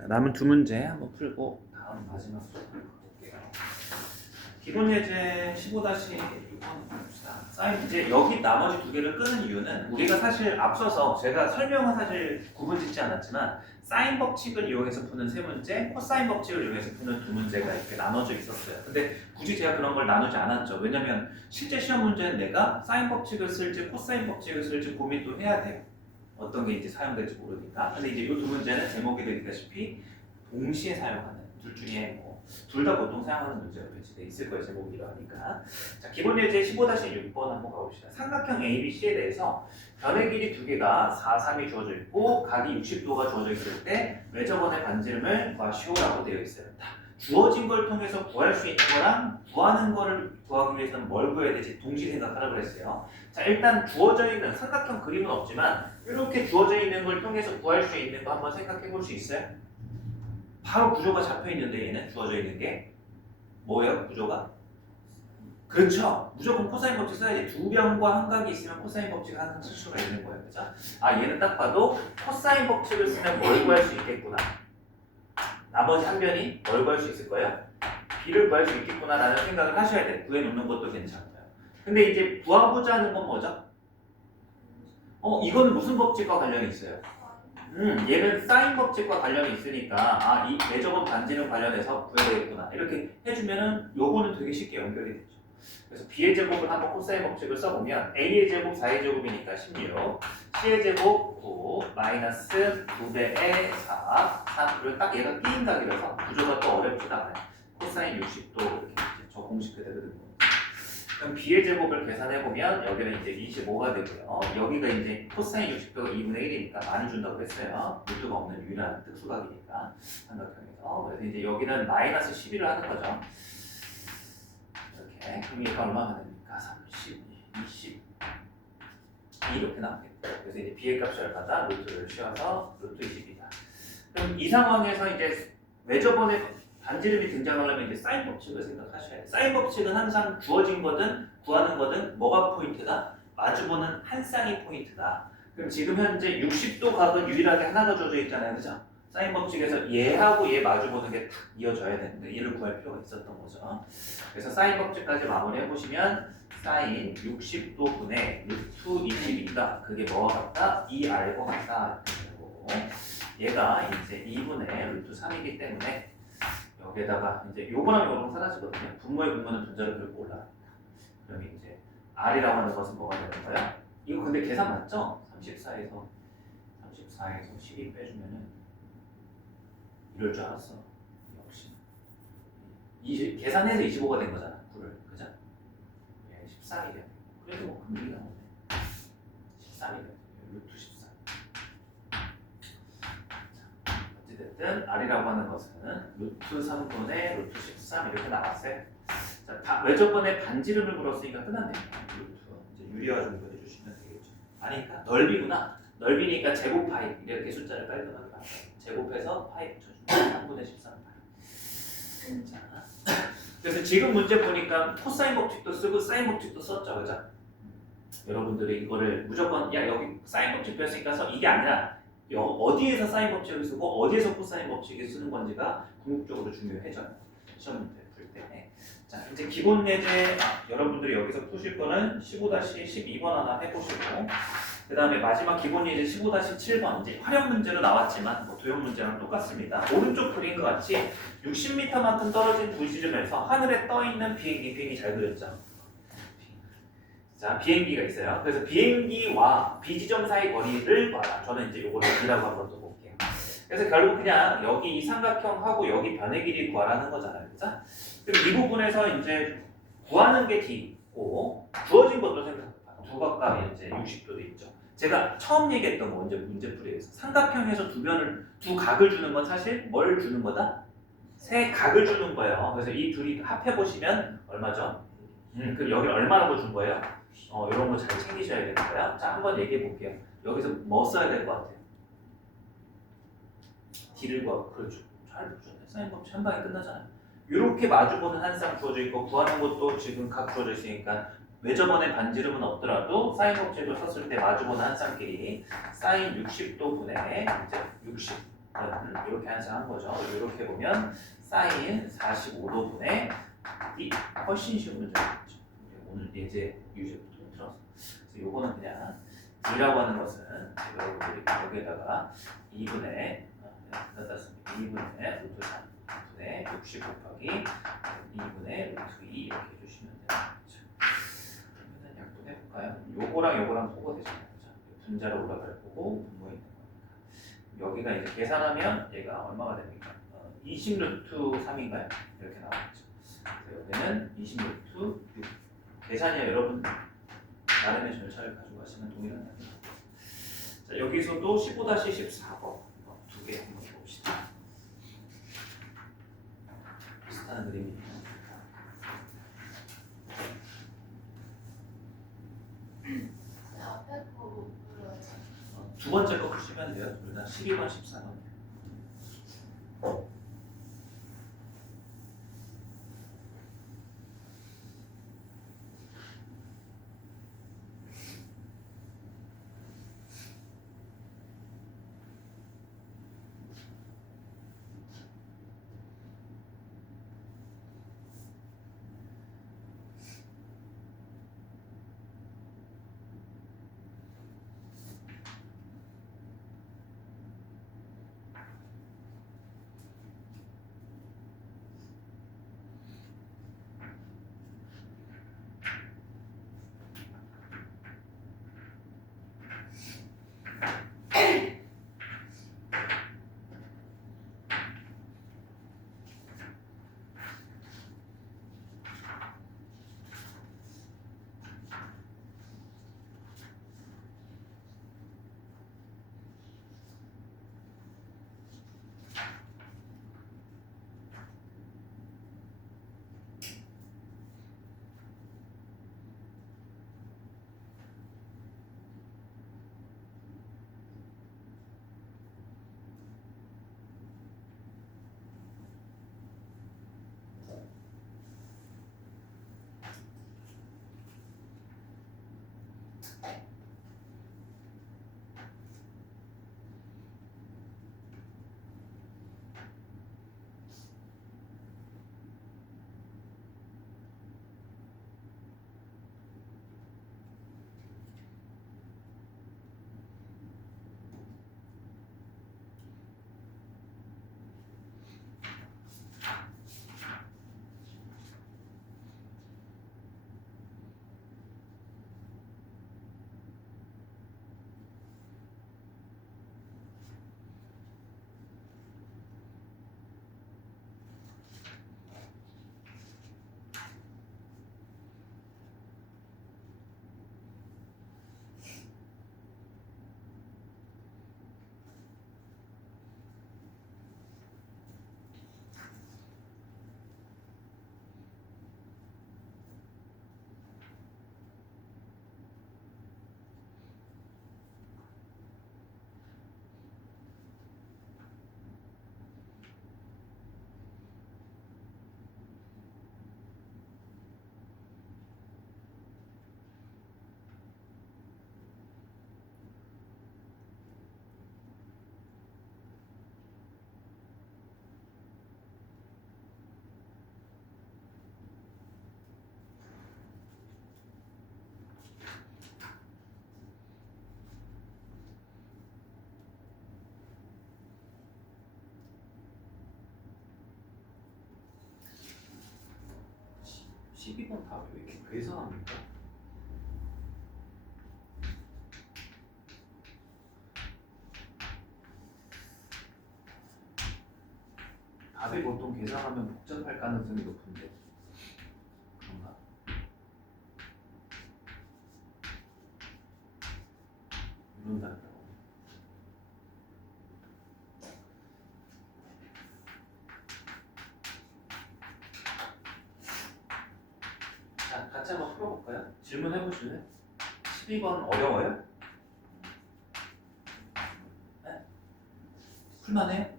자, 남은 두 문제 한번 풀고 다음 마지막 수업 볼게요. 기본 예제 15-6번 봅시다. 사인 이제 여기 나머지 두 개를 끄는 이유는 우리가 사실 앞서서 제가 설명은 사실 구분짓지 않았지만 사인 법칙을 이용해서 푸는 세 문제, 코사인 법칙을 이용해서 푸는 두 문제가 이렇게 나눠져 있었어요. 근데 굳이 제가 그런 걸 나누지 않았죠. 왜냐면 실제 시험 문제는 내가 사인 법칙을 쓸지 코사인 법칙을 쓸지 고민도 해야 돼요. 어떤 게 이제 사용될지 모르니까. 근데 이제 이 두 문제는 제목이 되다시피 동시에 사용하는 둘 중에 둘 다 보통 사용하는 문제가 배치돼 있을 거예요. 제목이 이러하니까. 자, 기본 예제 15-6번 한번 가봅시다. 삼각형 ABC에 대해서 변의 길이 두 개가 4, 3이 주어져 있고 각이 60도가 주어져 있을 때 외접원의 반지름을 구하시오라고 되어 있어요. 주어진 걸 통해서 구할 수 있는 거랑 구하는 거를 구하기 위해서는 뭘 구해야 되지? 동시 생각하라고 그랬어요. 자, 일단 주어져 있는 삼각형 그림은 없지만 이렇게 주어져 있는 걸 통해서 구할 수 있는 거 한번 생각해 볼 수 있어요? 바로 구조가 잡혀 있는데 얘는 주어져 있는 게 뭐예요? 구조가? 그렇죠. 무조건 코사인 법칙 써야지. 두 변과 한 각이 있으면 코사인 법칙을 항상 쓸 수가 있는 거예요. 그죠? 아, 얘는 딱 봐도 코사인 법칙을 쓰면 뭘 구할 수 있겠구나. 나머지 한 변이 뭘 구할 수 있을 거예요? b를 구할 수 있겠구나 라는 생각을 하셔야 돼요. 구해놓는 것도 괜찮고요. 근데 이제 구하고자 하는 건 뭐죠? 이거는 무슨 법칙과 관련이 있어요? 얘는 사인 법칙과 관련이 있으니까 이 매저번 반지름 관련해서 구해야 되겠구나 이렇게 해주면은 요거는 되게 쉽게 연결이 되죠. 그래서 b의 제곱을 한번 코사인 법칙을 써보면 a의 제곱 4의 제곱이니까 16, c의 제곱 9, 마이너스 2배의 4, 3 그리고 딱 얘가 띄인 각이라서 구조가 또 어렵지도 않아요. 코사인 60도 이렇게 저 공식 그대로거든요. 그럼 b의 제곱을 계산해보면 여기는 이제 25가 되고요. 여기가 이제 코사인 60도가 2분의 1이니까 많이 준다고 했어요. 루트가 없는 유일한 특수각이니까 삼각형에서. 그래서 이제 여기는 마이너스 11을 하는 거죠. 이렇게. 그럼 얘가 얼마가 됩니까? 30, 20 이렇게 나오겠죠. 그래서 이제 b의 값이 얼마다? 루트를 씌워서 루트 20이다. 그럼 이 상황에서 이제 외접원의 반지름이 등장하려면 이제 사인 법칙을 생각하셔야 돼요. 사인 법칙은 항상 주어진 거든 구하는 거든 뭐가 포인트다? 마주보는 한 쌍이 포인트다. 그럼 지금 현재 60도 각은 유일하게 하나가 주어져 있잖아요. 그죠? 사인 법칙에서 얘하고 얘 마주보는 게 탁 이어져야 되는데 얘를 구할 필요가 있었던 거죠. 그래서 사인 법칙까지 마무리해 보시면 사인 60도분의 루트 22가 그게 뭐와 같다? 2r과 같다. 이렇게 되고 얘가 이제 2분의 루트 3이기 때문에 여기에다가 이제 요거랑 요거랑 사라지거든요. 분모의 분모는 분자를 들고 올라갑니다. 그럼 이제 r이라고 하는 것은 뭐가 되는 거야? 이거 근데 계산 맞죠? 34에서 12 빼주면은 이럴 줄 알았어. 역시 계산해서 25가 된 거잖아. 9를 그죠? 13이 돼. 그래도 뭐 금리가 나오네. 13이 돼. 루트 13. 어쨌든 r이라고 하는 것은 루트 3분의 루트 13 이렇게 나왔어요. 자, 외접번에 반지름을 물었으니까 끝났네요. 루트 이제 유리화 정도 해주시면 되겠죠. 아니까 넓이구나. 넓이니까 제곱 파이 이렇게 숫자를 깔끔하게 나와요. 제곱해서 파이 붙여주면 3분의 13 파이. 자, 그래서 지금 문제 보니까 코사인 법칙도 쓰고 사인 법칙도 썼죠, 그죠? 여러분들이 이거를 무조건 여기 사인 법칙 배웠으니까 이게 아니라 어디에서 사인 법칙을 쓰고 어디에서 코사인 법칙을 쓰는 건지가 궁극적으로 중요해져요. 시험 문제 풀 때. 자, 이제 기본 예제 여러분들이 여기서 푸실 거는 15-12번 하나 해보시고 그 다음에 마지막 기본 예제 15-7번 이제 활용 문제로 나왔지만 도형 문제랑 똑같습니다. 오른쪽 그림과 같이 60m만큼 떨어진 부지름에서 하늘에 떠 있는 비행기 잘 그렸죠. 자, 비행기가 있어요. 그래서 비행기와 B지점 사이 거리를 봐라. 저는 이제 요거를 B라고 한번 더 볼게요. 그래서 결국 그냥 여기 이 삼각형하고 여기 변의 길이 구하라는 거잖아요. 그죠? 그럼 이 부분에서 이제 구하는 게 D고 주어진 것도 생각해봐요. 두 각각이 이제 60도도 있죠. 제가 처음 얘기했던 거 문제풀이에서 삼각형에서 두 각을 주는 건 사실 뭘 주는 거다? 세 각을 주는 거예요. 그래서 이 둘이 합해보시면 얼마죠? 그럼 여기 얼마라고 준 거예요? 이런 거 잘 챙기셔야 되는 거야. 자, 한번 얘기해 볼게요. 여기서 뭐 써야 될 것 같아요? D를 구하고, 그렇죠. 잘 붙였네. 사인 법칙 한 방에 끝나잖아요. 이렇게 마주보는 한 쌍 주어져 있고 구하는 것도 지금 각 주어져 있으니까 외접원의 반지름은 없더라도 사인 법칙을 썼을 때 마주보는 한 쌍끼리 사인 60도 분의 이제 60 이렇게 한상한 거죠. 이렇게 보면 사인 45도분의 이 훨씬 쉬운 문제겠죠. 오늘 예제 유제부터 들어서 그래서 요거는 그냥 D라고 하는 것은 제가 여기에다가 2분의 땄습니다. 2분의 루트 3분의 60 곱하기 2분의 루트 2 이렇게 해주시면 되죠. 그러면 약분해볼까요? 요거랑 요거랑 소거되잖아요. 분자로 올라갈 거고 분모에 있는 거니까 여기가 이제 계산하면 얘가 얼마가 됩니까? 20 루트 3인가요? 이렇게 나오겠죠. 그래서 여기는 20 루트 6 계산이야 여러분 나름의 절차를 가지고 가시면 동일한 답이 나옵니다. 자, 여기서도 15-14번 두 개 한번 봅시다. 비슷한 그림이에요. 앞에 거 불러요. 두 번째 거 보시면 돼요. 둘 다 12번, 14번. 시 12번 답이 왜 이렇게 괴상합니까? 답이 보통 계산하면 복잡할 가능성이 높은데 그런가? 이런 답이라고. 자, 같이 한번 풀어볼까요? 질문해보실래요? 12번 어려워요? 네? 풀만해요?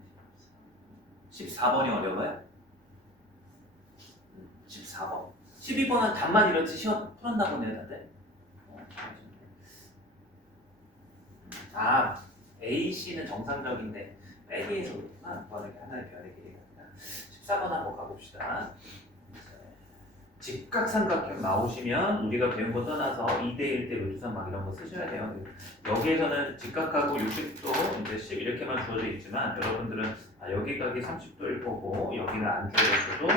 14번이 어려워요? 14번. 12번은 답만 이렇지 시험 풀었나 보네요, 다들. 아, A, C는 정상적인데 빼기에서 그렇구나. 구하는 게 하나의 변의 길이가 아니라. 14번 한번 가봅시다. 직각삼각형 나오시면 우리가 배운 거 떠나서 2대1 대 루트삼 막 이런 거 쓰셔야 돼요. 여기에서는 직각하고 60도 이제 10 이렇게만 주어져 있지만 여러분들은 여기 각이 30도일 거고 여기는 안 주어졌어도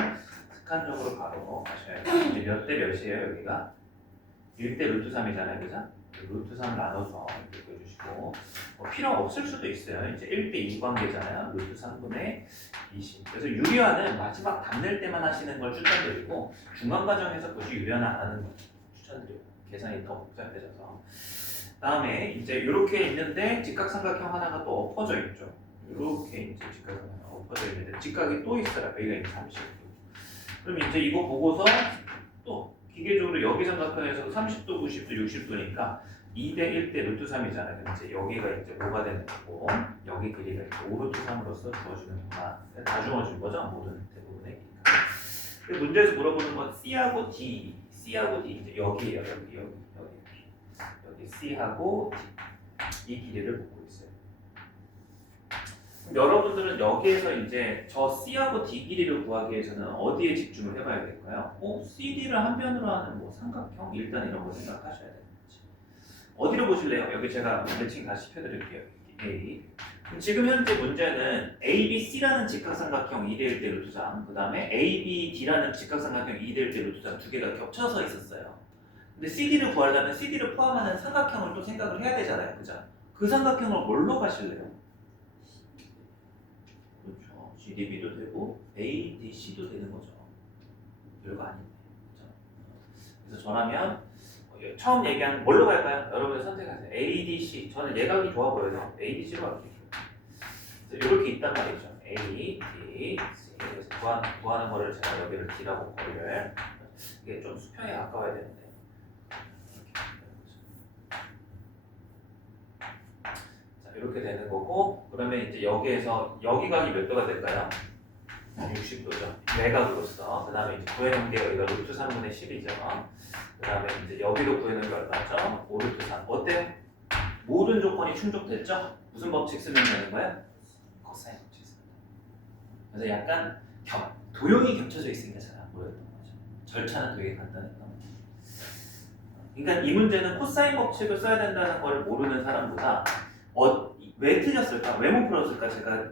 습관적으로 바로 가셔야 돼요. 이제 몇 대 몇이에요 여기가? 1대 루트 3이잖아요, 그죠? 루트 3 나눠서 이렇게 보여주시고 필요가 없을 수도 있어요. 이제 1대 2 관계잖아요. 루트 3분의 20. 그래서 유리화는 마지막 답낼 때만 하시는 걸 추천드리고 중간 과정에서 굳이 유리화는 안 하는 걸 추천드려요. 계산이 더 복잡해져서. 다음에 이제 이렇게 있는데 직각삼각형 하나가 또 엎어져 있죠. 이렇게 이제 직각삼각형 엎어져 있는데 직각이 또 있어요. 여기가 이제 30도. 그럼 이제 이거 보고서 또 기계적으로 여기 삼각형에서 30도, 90도, 60도니까 2대 1대 루트 3이잖아요. 그럼 이제 여기가 이제 5가 되는 거고 여기 길이가 이제 5루트 3으로서 주어지는구나. 다 주어진 거죠? 모든 대부분의 길이가. 근데 문제에서 물어보는 건 C하고 D, C하고 D 이제 여기에요. 여기 C하고 D 이 길이를 보고 있어요. 그럼 여러분들은 여기에서 이제 저 C하고 D 길이를 구하기 위해서는 어디에 집중을 해봐야 될까요? CD를 한 변으로 하는 뭐 삼각형? 일단 이런 거 생각하셔야 되는 거지. 어디로 보실래요? 여기 제가 매칭 다시 펴드릴게요. A. 지금 현재 문제는 ABC라는 직각삼각형 2대 1대 루트 3, 그 다음에 ABD라는 직각삼각형 2대 1대 루트 3 두 개가 겹쳐서 있었어요. 근데 CD를 구하려면 CD를 포함하는 삼각형을 또 생각을 해야 되잖아요. 그죠? 그 삼각형을 뭘로 가실래요? 그렇죠. GDB도 되고 ADC도 되는 거죠. 별거 아닌데. 그렇죠? 그래서 저라면 처음 얘기한 뭘로 갈까요? 여러분이 선택하세요. ADC. 저는 예각이 좋아 보여요. ADC로 갈게요. 이렇게 있단 말이죠. A, D, C. 그래서 구하는 거를 제가 여기를 D라고 거리를 이게 좀 수평에 가까워야 되는데 자, 이렇게 되는 거고 그러면 이제 여기에서 여기 각이 몇 도가 될까요? 60도죠. 외곽으로서. 그 다음에 이제 구해놓은 게 여기가 루트 3분의 10이죠. 그 다음에 이제 여기도 구해놓은 게 얼마죠? 5루트 3. 어때요? 모든 조건이 충족됐죠? 무슨 법칙 쓰면 되는 거예요? 코사인 법칙 쓰면 돼요. 그래서 약간 도형이 겹쳐져 있으니까 잘 안 보였던 거죠. 절차는 되게 간단했던 거죠. 그러니까 이 문제는 코사인 법칙을 써야 된다는 걸 모르는 사람보다 왜 틀렸을까? 왜 못 풀었을까? 제가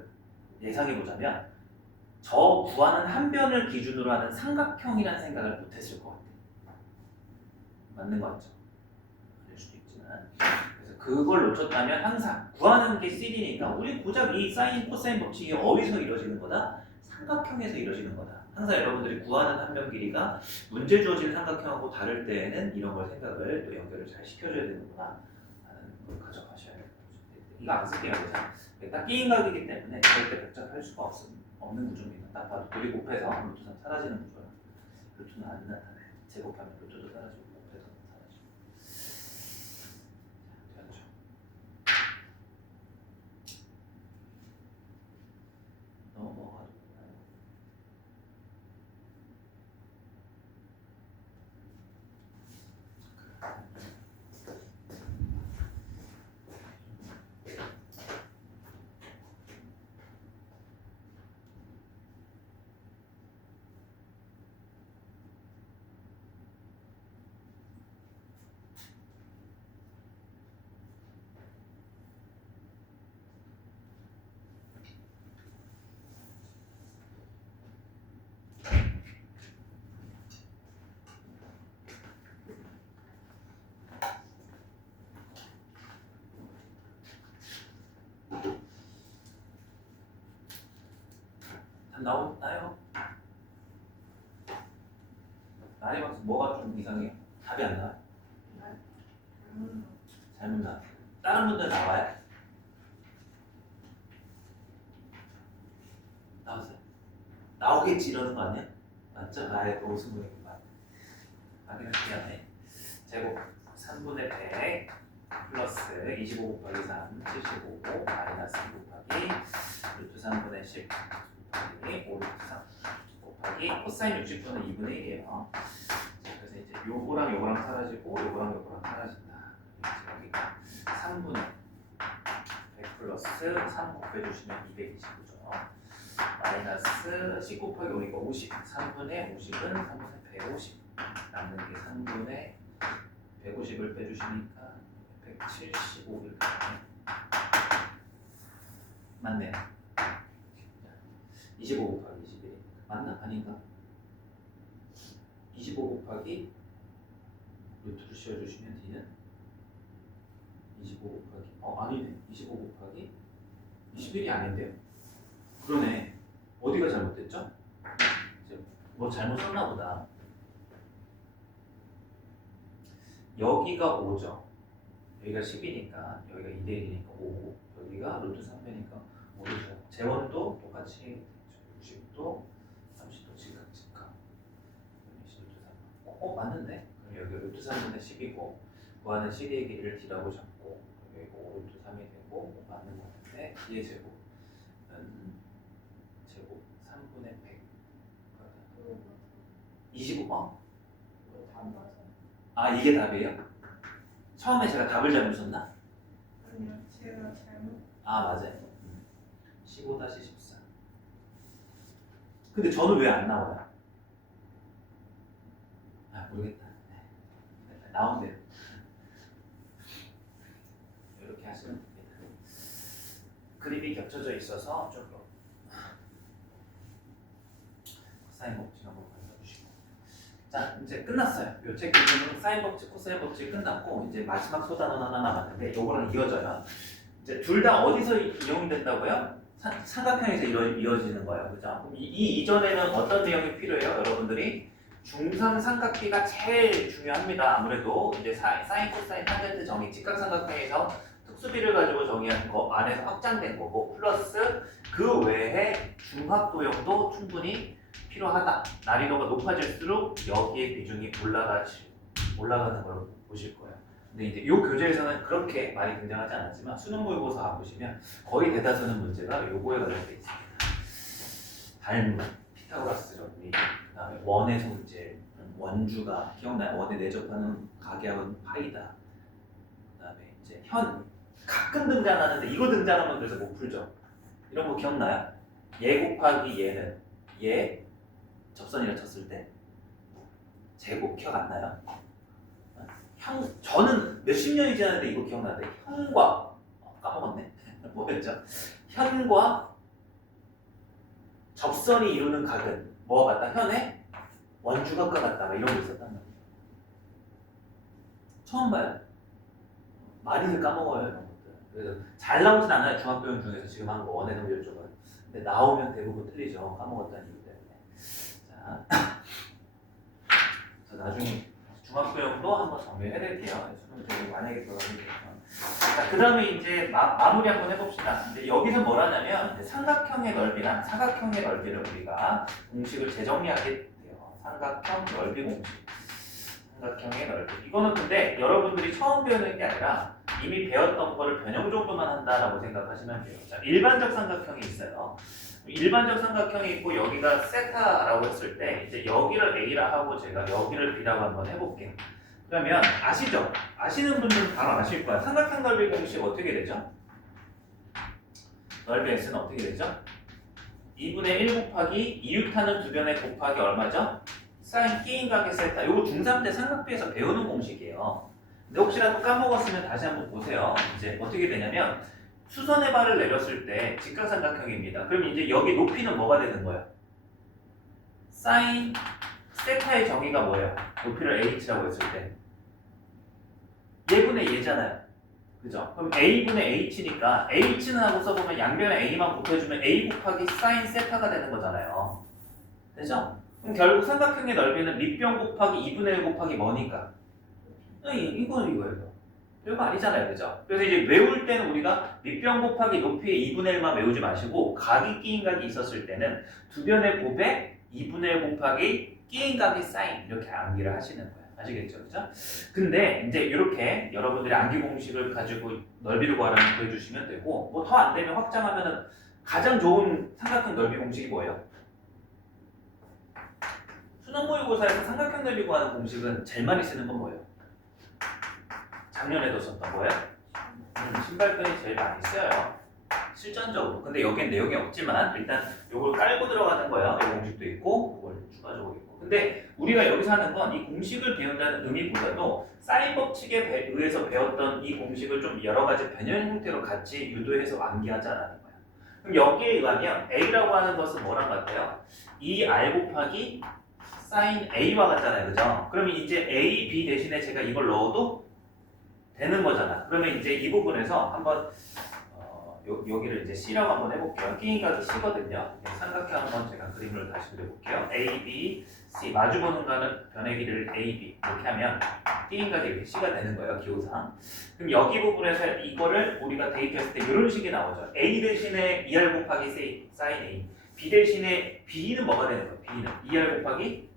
예상해보자면 저 구하는 한 변을 기준으로 하는 삼각형이라는 생각을 못했을 것 같아요. 맞는 거 같죠? 아닐 수도 있지만 그래서 그걸 놓쳤다면 항상 구하는 게 CD니까 우리 고작 이 사인, 코사인 법칙이 어디서 이루어지는 거다? 삼각형에서 이루어지는 거다. 항상 여러분들이 구하는 한 변 길이가 문제 주어진 삼각형하고 다를 때에는 이런 걸 생각을 또 연결을 잘 시켜줘야 되는구나 하는 걸 가져가셔야 돼요. 이거 안 쓸게요. 딱 끼인각이기 때문에 절대 백작할 수가 없는 구조입니다. 딱 봐도 둘이 곱해서 루트 3 사라지는 구조라 루트는 안 나타나요. 제곱하면 루트도 사라지고 곱해서 사라지고 됐죠. 넘어가도 되나요? 나오나요? 아니면 뭐가 좀 이상해요? 답이 안 나와요? 잘못 나와요. 다른 분들 나와요? 나오세요? 나오겠지 이러는 거 아니야? 맞죠? 아예 또 웃음으로만 확인할게요. 제곱 3분의 100 플러스 25 곱하기 3 75 마이너스 2 곱하기 루트 3분의 10 곱하기 5 루트 3 곱하기 코사인 60분의 2분의 1이에요. 그래서 이제 요거랑 요거랑 사라지고 요거랑 요거랑 사라진다. 여기가 3분의 100 플러스 3 곱해주시면 220이죠. 마이너스 10 곱하기 5니까 50. 3분의 50은 3분의 150. 남는 게 3분의 150을 빼주시니까 175 이렇게 맞네요. 25 곱하기 21. 맞나? 아닌가? 25 곱하기 루트를 씌워주시면 D는 25 곱하기 아니네. 25 곱하기 21이 아닌데요? 그러네. 어디가 잘못됐죠? 뭐 잘못 썼나 보다. 여기가 5죠. 여기가 10이니까 여기가 2대 1이니까 5. 여기가 루트 3배니까 5죠. 재원도 똑같이 60도 30도 즉각. 맞는데? 그럼 여기 루트 3분의 10이고 구하는 C의 길이를 D라고 잡고 여기가 5 루트 3이 되고 맞는 거 같은데 D의 제곱은 제곱 3분의 100 25? 아 이게 답이에요? 처음에 제가 답을 잘못 썼나? 아니요, 제가 잘못. 아 맞아요. 15-14. 근데 저는 왜 안 나와요? 아 모르겠다. 나온 대로 이렇게 하시면 됩니다. 그림이 겹쳐져 있어서 조금 사인 법칙 한번 봐주시고. 자 이제 끝났어요. 이 책 기준은 사인 법칙, 코사인 법칙 끝났고 이제 마지막 소단원 하나 남았는데 이거랑 이어져요. 이제 둘 다 어디서 이용된다고요? 삼각형에서 이어지는 거예요. 그죠? 그럼 이 이전에는 어떤 내용이 필요해요? 여러분들이 중상 삼각비가 제일 중요합니다. 아무래도 이제 사인, 코사인, 탄젠트 정의, 직각삼각형에서 특수비를 가지고 정의한 거 안에서 확장된 거고 플러스 그 외에 중학도형도 충분히 필요하다. 난이도가 높아질수록 여기에 비중이 올라가는 걸 보실 거예요. 근데 이제 이 교재에서는 그렇게 많이 등장하지 않았지만 수능 모의고사 보시면 거의 대다수는 문제가 요거에 관련돼 있습니다. 달문, 피타고라스 정리, 그다음에 원의 성질, 원주가 기억나요? 원에 내접하는 가계학은 파이다. 그다음에 이제 현 가끔 등장하는데 이거 등장하면 그래서 못 풀죠. 이런 거 기억나요? 얘 곱하기 얘는 얘 접선이라 쳤을 때 제곱 기억 안 나요? 저는 몇십 년이 지났는데 이거 기억나는데 현과 까먹었네. 뭐였죠? 현과 접선이 이루는 각은 뭐가 같다? 현의 원주각과 같다. 이런 거 있었단 말이에요. 처음 봐요. 많이들 까먹어요. 이런 것들. 그래서 잘 나오진 않아요. 중학교형 중에서 지금 한 거 원의 성질 쪽은. 근데 나오면 대부분 틀리죠. 까먹었다는 이유 때문에. 자 나중에 중학교형도 한번 정리해드릴게요. 수능 저기 만약에 들어가면 되면. 자, 그 다음에 이제 마무리 한번 해봅시다. 근데 여기서 뭘 하냐면 삼각형의 넓이랑 사각형의 넓이를 우리가 공식을 재정리하게 돼요. 삼각형 넓이 공식. 삼각형의 넓이. 이거는 근데 여러분들이 처음 배우는 게 아니라 이미 배웠던 거를 변형 정도만 한다라고 생각하시면 돼요. 자, 일반적 삼각형이 있어요. 일반적 삼각형이 있고 여기가 세타라고 했을 때 이제 여기를 A라 하고 제가 여기를 B라고 한번 해볼게요. 그러면 아시죠? 아시는 분들은 바로 아실 거야. 삼각형 넓이 공식 어떻게 되죠? 넓이 S는 어떻게 되죠? 2분의 1 곱하기 2유타는 두 변에 곱하기 얼마죠? 사인 끼인각의 세타. 이거 중3 때 삼각비에서 배우는 공식이에요. 근데 혹시라도 까먹었으면 다시 한번 보세요. 이제 어떻게 되냐면 수선의 발을 내렸을 때 직각삼각형입니다. 그럼 이제 여기 높이는 뭐가 되는 거예요? 사인 세타의 정의가 뭐예요? 높이를 h라고 했을 때 얘분의 얘잖아요. 그죠? 그럼 a분의 h니까 h는 하고 써보면 양변에 a만 곱해주면 a 곱하기 사인 세타가 되는 거잖아요. 되죠? 그럼 결국 삼각형의 넓이는 밑변 곱하기 2분의 1 곱하기 뭐니까? 이거는 이거예요. 별거 아니잖아요. 그죠? 그래서 이제 외울 때는 우리가 밑변 곱하기 높이의 2분의 1만 외우지 마시고 각이 끼인 각이 있었을 때는 두 변의 곱에 2분의 1 곱하기 끼인 각이 사인 이렇게 암기를 하시는 거예요. 아시겠죠? 그죠? 근데 이제 이렇게 여러분들이 암기 공식을 가지고 넓이를 구하라면 구해주시면 되고 뭐 더 안 되면 확장하면은 가장 좋은 삼각형 넓이 공식이 뭐예요? 수능 모의고사에서 삼각형 넓이 구하는 공식은 제일 많이 쓰는 건 뭐예요? 작년에도 썼던 거예요? 신발끈이 제일 많이 쓰여요. 실전적으로. 근데 여기엔 내용이 없지만 일단 요걸 깔고 들어가는 거야. 이 공식도 있고 그걸 추가적으로 있고. 근데 우리가 여기서 하는 건 이 공식을 배운다는 의미보다도 사인 법칙에 의해서 배웠던 이 공식을 좀 여러 가지 변형 형태로 같이 유도해서 암기하자라는 거야. 그럼 여기에 의하면 A라고 하는 것은 뭐랑 같아요? 2R 곱하기 사인 A와 같잖아요. 그죠? 그러면 이제 A, B 대신에 제가 이걸 넣어도 되는 거잖아. 그러면 이제 이 부분에서 한번 여기를 이제 C라고 한번 해볼게요. 끼인가도 C거든요. 삼각형 한번 제가 그림을 다시 그려볼게요. A, B, C 마주보는 가는 변의 길이를 A, B 이렇게 하면 끼인가도 이렇게 C가 되는 거예요. 기호상. 그럼 여기 부분에서 이거를 우리가 대입했을 때 이런 식이 나오죠. A 대신에 2R 곱하기 사인 A, B 대신에 B는 뭐가 되는 거예요? B는 2R 곱하기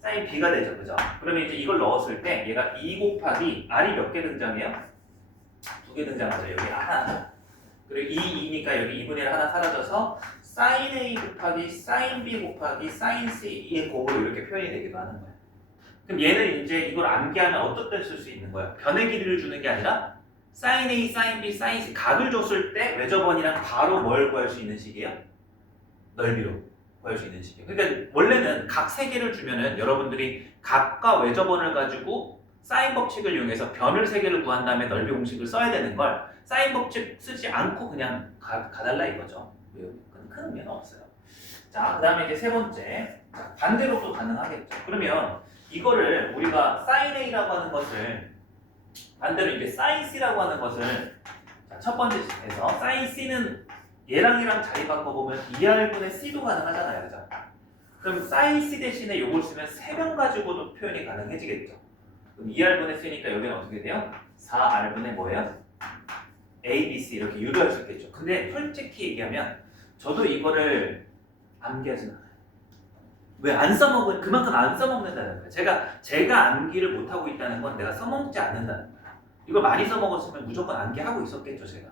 사인 B가 되죠. 그죠? 그러면 이제 이걸 넣었을 때 얘가 2 곱하기 R이 몇 개 등장해요? 2개 등장하죠. 여기 하나. 그리고 2니까 여기 2분의 1 하나 사라져서 sin A 곱하기 sin B 곱하기 sin C의 곱으로 이렇게 표현이 되기도 하는 거예요. 그럼 얘는 이제 이걸 암기하면 어떻게 쓸 수 있는 거예요? 변의 길이를 주는 게 아니라 sin A, sin B, sin C 각을 줬을 때 외접원이랑 바로 뭘 구할 수 있는 식이에요? 넓이로 구할 수 있는 식이에요. 그러니까 원래는 각 3개를 주면은 여러분들이 각과 외접원을 가지고 사인 법칙을 이용해서 변을 3개를 구한 다음에 넓이 공식을 써야 되는 걸 사인 법칙 쓰지 않고 그냥 가달라 이거죠. 큰 의미는 없어요. 자, 그 다음에 이제 세 번째. 자, 반대로도 가능하겠죠. 그러면 이거를 우리가 sin A라고 하는 것을 반대로 이제 sin C라고 하는 것을 자, 첫 번째에서 sin C는 얘랑 자리 바꿔보면 2R분의 C도 가능하잖아요. 그죠? 그럼 sin C 대신에 요걸 쓰면 3명 가지고도 표현이 가능해지겠죠. 그럼 2R분의 C니까 여기는 어떻게 돼요? 4R분의 뭐예요? A, B, C 이렇게 유도할 수 있겠죠. 근데 솔직히 얘기하면 저도 이거를 암기하진 않아요. 왜 안 써먹은 그만큼 안 써먹는다는 거예요. 제가 암기를 못하고 있다는 건 내가 써먹지 않는다는 거예요. 이걸 많이 써먹었으면 무조건 암기하고 있었겠죠. 제가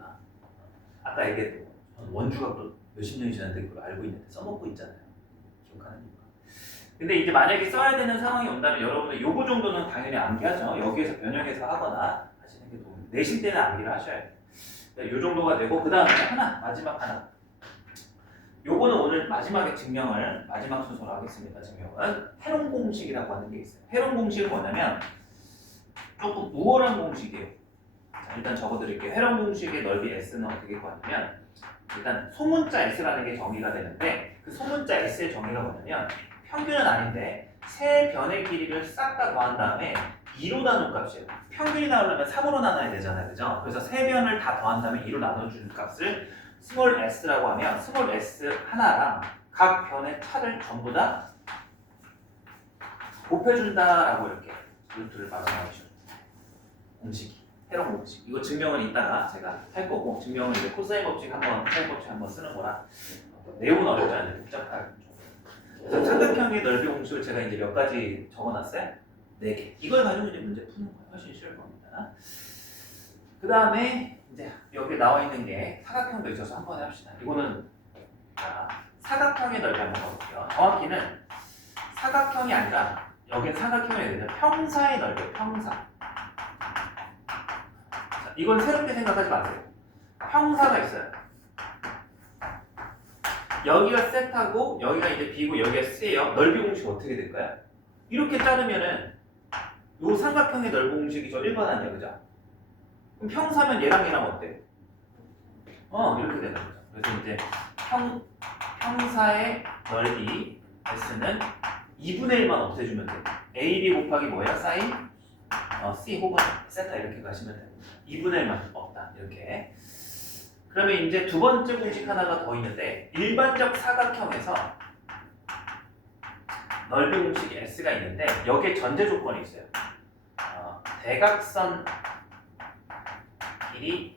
아까 얘기했던 원주각도 몇십 년이 지났는데 그걸 알고 있는데 써먹고 있잖아요. 기억하는니까. 근데 이제 만약에 써야 되는 상황이 온다면 여러분은 요거 정도는 당연히 암기하죠. 여기에서 변형해서 하거나 하시는 게 도움이 돼요. 내신 때는 암기를 하셔야 돼요. 요 정도가 되고 그 다음에 마지막 하나. 요거는 오늘 마지막에 증명을 마지막 순서로 하겠습니다. 증명은 헤론 공식이라고 하는 게 있어요. 헤론 공식은 뭐냐면 조금 우월한 공식이에요. 자, 일단 적어드릴게요. 헤론 공식의 넓이 S는 어떻게 구하냐면 일단 소문자 S라는 게 정의가 되는데 그 소문자 S의 정의가 뭐냐면 평균은 아닌데 세 변의 길이를 싹 다 더한 다음에 2로 나눈 값이에요. 평균이 나오려면 3으로 나눠야 되잖아요. 그죠? 그래서 세 변을 다 더한 다음에 2로 나눠주는 값을 스몰 s라고 하면 스몰 s 하나랑 각 변의 차를 전부 다 곱해준다라고 이렇게 루트를 마감하시죠. 공식이. 헤론 공식. 이거 증명은 이따가 제가 할 거고 증명은 이제 코사인 법칙 한번, 사인 법칙 한번 쓰는 거라 내용은 어렵지 않은데 복잡하게. 그래서 삼각형의 넓이 공식을 제가 이제 몇 가지 적어놨어요. 4개. 이걸 가지고 이제 문제 푸는 거예요. 훨씬 쉬울 겁니다. 그 다음에 이제 여기 나와 있는 게 사각형도 있어서 한 번에 합시다. 이거는 사각형의 넓이 한번 봐볼게요. 정확히는 사각형이 아니라 여긴 사각형이 아니라 평사의 넓이에요. 평사. 자, 이건 새롭게 생각하지 마세요. 평사가 있어요. 여기가 세타고 여기가 이제 B고 여기가 C예요. 넓이 공식 어떻게 될까요? 이렇게 자르면은 요 삼각형의 넓이 공식이 저 1번 아니에요. 그죠? 그럼 평사면 얘랑 어때? 이렇게 되는 거죠. 그래서 이제 평사의 넓이 S는 2분의 1만 없애주면 돼요. AB 곱하기 뭐예요? 사인? C 혹은 세타 이렇게 가시면 돼요. 2분의 1만 없다. 이렇게. 그러면 이제 두 번째 공식 하나가 더 있는데 일반적 사각형에서 넓이 공식이 S가 있는데 여기에 전제 조건이 있어요. 대각선 길이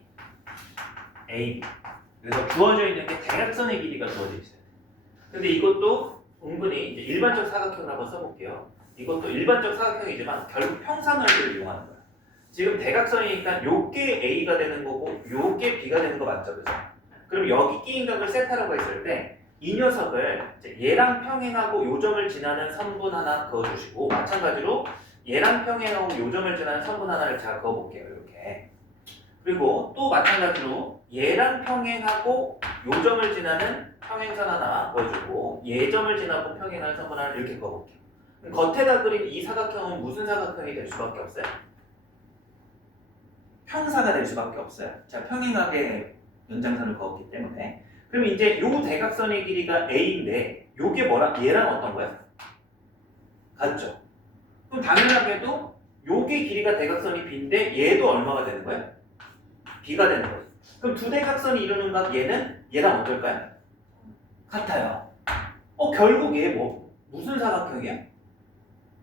A. 그래서 주어져 있는 게 대각선의 길이가 주어져 있어요. 근데 이것도 은근히 이제 일반적 사각형을 한번 써볼게요. 이것도 일반적 사각형이지만 결국 평사 넓이를 이용하는 거예요. 지금 대각선이니까 요게 A가 되는 거고 요게 B가 되는 거 맞죠? 그죠? 그럼 여기 끼인 각을 세타라고 했을 때 이 녀석을 이제 얘랑 평행하고 요점을 지나는 선분 하나 그어주시고 마찬가지로 얘랑 평행하고 요점을 지나는 선분 하나를 제가 그어볼게요. 이렇게. 그리고 또 마찬가지로 얘랑 평행하고 요점을 지나는 평행선 하나 보여주고 얘점을 지나고 평행하는 선 하나 이렇게 그어볼게요. 겉에다 그린 이 사각형은 무슨 사각형이 될 수밖에 없어요? 평사가 될 수밖에 없어요. 자, 평행하게 연장선을 그었기 때문에. 그럼 이제 요 대각선의 길이가 A인데 요게 뭐랑 얘랑 어떤 거야? 같죠? 그럼 당연하게도 요게 길이가 대각선이 B인데 얘도 얼마가 되는 거야? B가 되는 거예요. 그럼 두 대각선이 이루는 각 얘는 얘랑 어떨까요? 같아요. 결국 얘 무슨 사각형이야?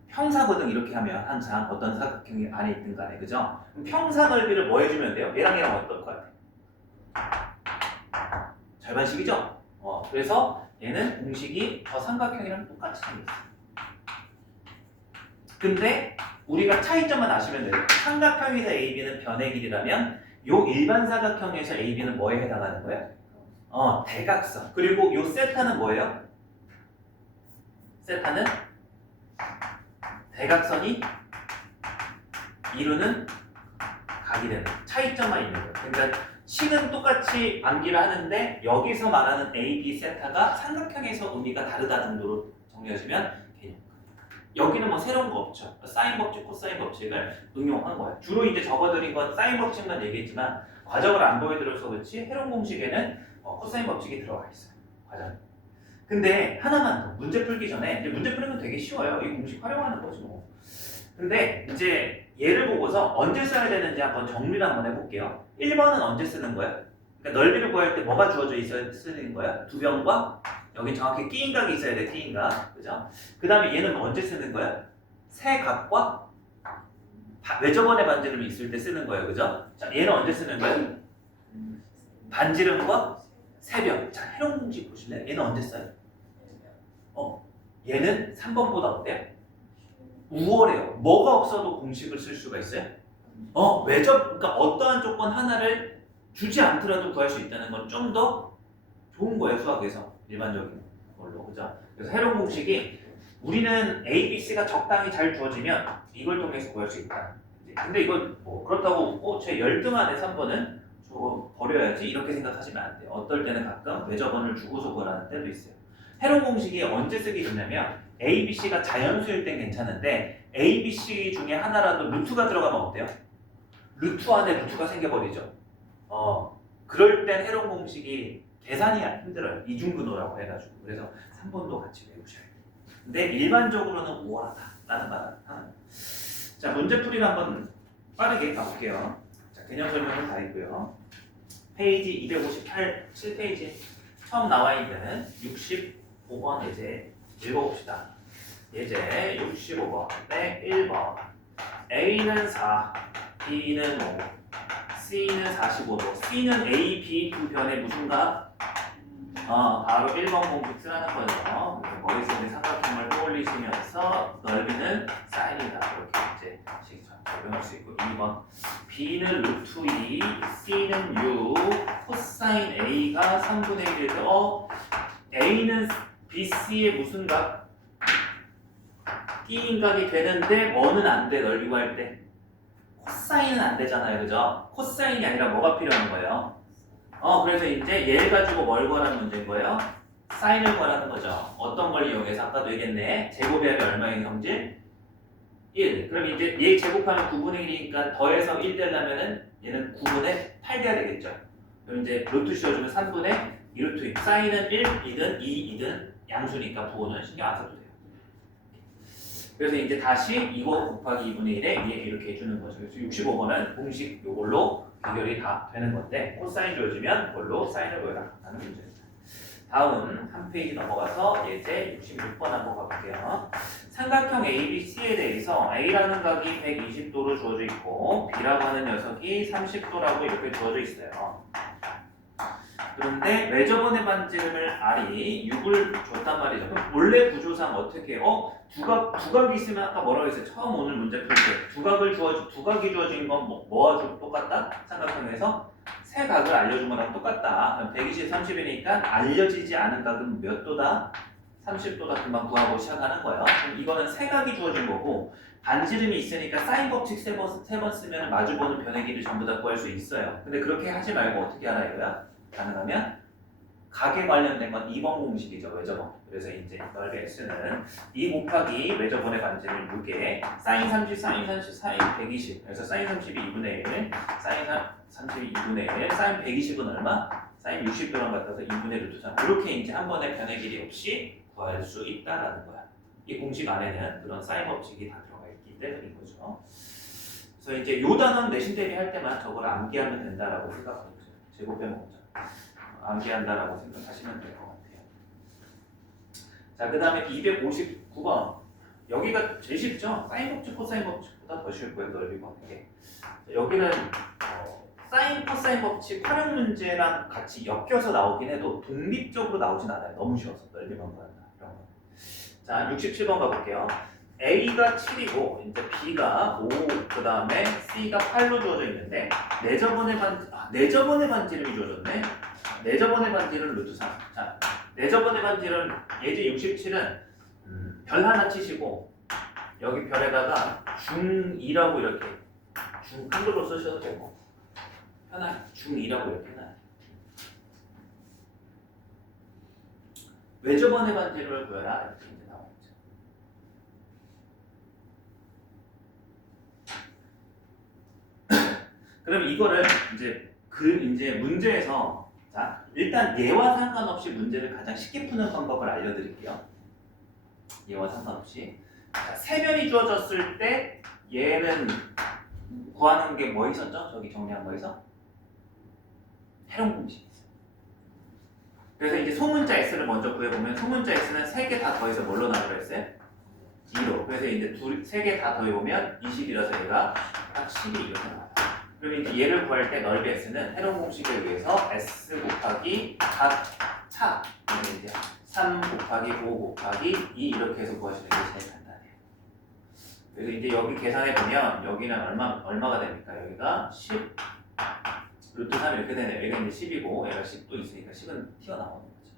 평사거든. 이렇게 하면 항상 어떤 사각형이 안에 있든 간에, 그죠? 그럼 평사 넓이를 뭐 해주면 돼요? 얘랑 어떨 것 같아? 절반식이죠? 그래서 얘는 공식이 저 삼각형이랑 똑같이 생겼어요. 근데 우리가 차이점만 아시면 돼요. 삼각형에서 AB는 변의 길이라면 요 일반 사각형에서 AB는 뭐에 해당하는 거예요? 대각선. 그리고 요 세타는 뭐예요? 세타는 대각선이 이루는 각이 되는 차이점만 있는 거예요. 그러니까 식은 똑같이 암기를 하는데 여기서 말하는 A, B 세타가 삼각형에서 의미가 다르다는 정도로 정리하시면 개념. 여기는 뭐 새로운 거 없죠. 사인 법칙, 코사인 법칙을 응용한 거예요. 주로 이제 적어드린 건 사인 법칙만 얘기했지만 과정을 안 보여드려서 그렇지 헤론 공식에는 코사인 법칙이 들어가 있어요. 과정. 근데 하나만 더 문제 풀기 전에 이제 문제 푸는 건 되게 쉬워요. 이 공식 활용하는 거지 뭐. 근데 이제 얘를 보고서 언제 써야 되는지 한번 정리를 한번 해볼게요. 1번은 언제 쓰는 거예요? 그러니까 넓이를 구할 때 뭐가 주어져 있어야 쓰는 거야? 두 변과 여기 정확히 끼인각이 있어야 돼. 끼인각, 그죠? 그 다음에 얘는 언제 쓰는 거야? 세 각과 외접원의 반지름이 있을 때 쓰는 거예요, 그죠? 자, 얘는 언제 쓰는 거예요? 반지름과 세변. 자, 해롱 공식 보실래요? 얘는 언제 써요? 얘는 3번보다 어때요? 우월해요. 뭐가 없어도 공식을 쓸 수가 있어요? 외접, 그러니까 어떠한 조건 하나를 주지 않더라도 구할 수 있다는 건 좀 더 좋은 거예요, 수학에서. 일반적인 걸로, 그죠? 그래서 해롱 공식이 우리는 A, B, C가 적당히 잘 주어지면 이걸 통해서 구할 수 있다. 근데 이건 뭐 그렇다고 제 열등 안에 3번은 저거 버려야지 이렇게 생각하시면 안 돼요. 어떨 때는 가끔 외접원을 주고서 구하는 때도 있어요. 해롱 공식이 언제 쓰기 좋냐면 A, B, C가 자연수일 땐 괜찮은데 A, B, C 중에 하나라도 루트가 들어가면 어때요? 루트 안에 루트가 생겨버리죠. 그럴 땐 해롱 공식이 계산이 힘들어요. 이중근호라고 해가지고. 그래서 3번도 같이 외우셔야 돼요. 근데 일반적으로는 우월하다라는 말은 하나. 자, 문제풀이를 한번 빠르게 가볼게요. 자, 개념 설명은 다 있고요. 페이지 257페이지 처음 나와 있는 65번 예제 읽어봅시다. 예제 65번에 1번 A는 4, B는 5, C는 45도. C는 A, B 두 변의 무슨 각? 바로 1번 공식 쓰라는 거죠. 머릿속에 삼각형을 떠올리시면서 넓이는 사인이다. 이렇게 이제 적용할 수 있고 2번 B는 루트 2, C는 6, 코사인 A가 3분의 1에서 A는 BC의 무슨 각? 끼인각이 되는데 뭐는 안 돼? 넓이 구할 때 코사인은 안 되잖아요, 그죠? 코사인이 아니라 뭐가 필요한 거예요? 그래서 이제 얘를 가지고 뭘 구하라는 문제인 거예요? 사인을 구하라는 거죠. 어떤 걸 이용해서 아까도 얘기했네. 제곱의 합이 얼마인 성질? 1. 그럼 이제 얘 제곱하면 9분의 1이니까 더해서 1 되려면은 얘는 9분의 8 돼야 되겠죠. 그럼 이제 루트 씌워주면 3분의 2루트 2. 사인은 1이든 2이든 양수니까 부호는 신경 안 써도 돼요. 그래서 이제 다시 이거 곱하기 2분의 1에 얘 이렇게 해주는 거죠. 그래서 65번은 공식 요걸로 비결이 다 되는 건데 코사인 주어지면 그걸로 사인을 구해라 라는 문제입니다. 다음 한 페이지 넘어가서 예제 66번 한번 가볼게요. 삼각형 ABC에 대해서 A라는 각이 120도로 주어져 있고 B라고 하는 녀석이 30도라고 이렇게 주어져 있어요. 그런데 외접원의 반지름을 R이 6을 줬단 말이죠. 그럼 원래 구조상 어떻게 해요? 두각이 있으면 아까 뭐라고 했어요? 처음 오늘 문제 풀 때 두각이 주어진 건 뭐와 똑같다? 삼각형에서 세 각을 알려준 거랑 똑같다. 120, 30이니까 알려지지 않은 각은 몇 도다? 30도다. 금방 구하고 시작하는 거예요. 그럼 이거는 세 각이 주어진 거고 반지름이 있으니까 사인 법칙 세 번 쓰면 마주보는 변의 길이 전부 다 구할 수 있어요. 근데 그렇게 하지 말고 어떻게 하라 이거야? 가능하면 각에 관련된 건 2번 공식이죠. 외접원. 그래서 이제 넓이 S는 2 곱하기 외접원의 반지름 무게 사인 30, 사인 30, 사인 120. 그래서 사인 30이 2분의 1, 사인 30이 2분의 1, 사인 120은 얼마? 사인 60도랑 같아서 2분의 루트 3. 이렇게 이제 한 번에 변의 길이 없이 구할 수 있다라는 거야. 이 공식 안에는 그런 사인 법칙이 다 들어가 있기 때문인 거죠. 그래서 이제 요 단원 내신 대비할 때만 저걸 암기하면 된다라고 생각하고 있어요. 제곱 빼먹자. 암기한다라고 생각하시면 될 것 같아요. 자, 그 다음에 259번. 여기가 제일 쉽죠? 사인 법칙, 코사인 법칙보다 더 쉬울 거예요. 넓이 구하는 게. 여기는 사인, 코사인 법칙 활용 문제랑 같이 엮여서 나오긴 해도 독립적으로 나오진 않아요. 너무 쉬워서 넓이만 구한다. 이런 거. 자, 67번 가볼게요. A가 7이고 이제 B가 5, 그 다음에 C가 8로 주어져 있는데 내저번의 반지름이 주어졌네. 내저번의 반지름 루트 3. 자, 내저번의 반지름 예제 67은 별 하나 치시고 여기 별에다가 중2라고 이렇게 한글로 쓰셔도 되고 편하게 중2라고 이렇게 해놔요. 외저번의 반지름을 구해라 이렇게 이제 나오겠죠. 그럼 이거를 이제 문제에서 자, 일단 얘와 상관없이 문제를 가장 쉽게 푸는 방법을 알려드릴게요. 얘와 상관없이. 자, 세변이 주어졌을 때 얘는 구하는 게 뭐 있었죠? 저기 정리한 거에서? 해롱 공식이 있어요. 그래서 이제 소문자 S를 먼저 구해보면 소문자 S는 3개 다 더해서 뭘로 나오려 했어요? 2로. 그래서 이제 3개 다 더해보면 20이라서 얘가 딱 12 이렇게 나와요. 그럼 이제 얘를 구할 때 넓이 S는 해롱 공식에 의해서 S 곱하기 각 차 이제 3 곱하기 5 곱하기 2 이렇게 해서 구하시는 게 제일 간단해요. 그래서 이제 여기 계산해 보면 여기는 얼마가 됩니까? 여기가 10 루트 3 이렇게 되네요. 얘가 이제 10이고 얘가 10도 있으니까 10은 튀어나오는 거죠.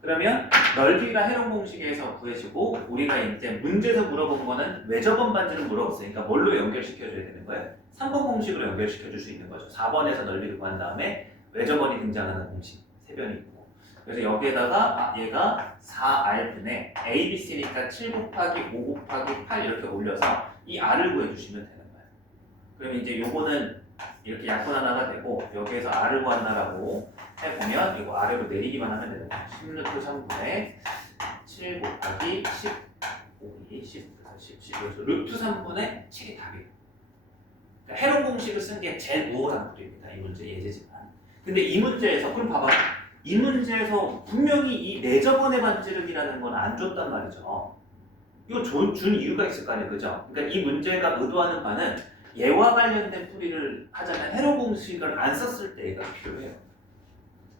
그러면 넓이가 해롱 공식에서 구해지고 우리가 이제 문제에서 물어본 거는 외접원 반지를 물어봤으니까 뭘로 연결시켜줘야 되는 거예요? 3번 공식으로 연결시켜줄 수 있는 거죠. 4번에서 넓이를 구한 다음에 외접원이 등장하는 공식 세 변이 있고 그래서 여기에다가 얘가 4R분의 ABC니까 7 곱하기 5 곱하기 8 이렇게 올려서 이 R을 구해주시면 되는 거예요. 그러면 이제 요거는 이렇게 약분 하나가 되고 여기에서 R을 구한다라고 해보면 이거 아래로 내리기만 하면 되는 거예요. 10루트 3분의 7 곱하기 10 5이 10 그래서 10 그래서 루트 3분의 7이 답이에요. 그러니까 해롱 공식을 쓴 게 제일 우월한 풀입니다. 이 문제 예제지만. 근데 이 문제에서 그럼 봐봐. 이 문제에서 분명히 이 내저번의 반지름이라는 건 안 줬단 말이죠. 이거 준 이유가 있을 거 아니에요, 그죠? 그러니까 이 문제가 의도하는 바는 얘와 관련된 풀이를 하자면 해롱 공식을 안 썼을 때 얘가 필요해요.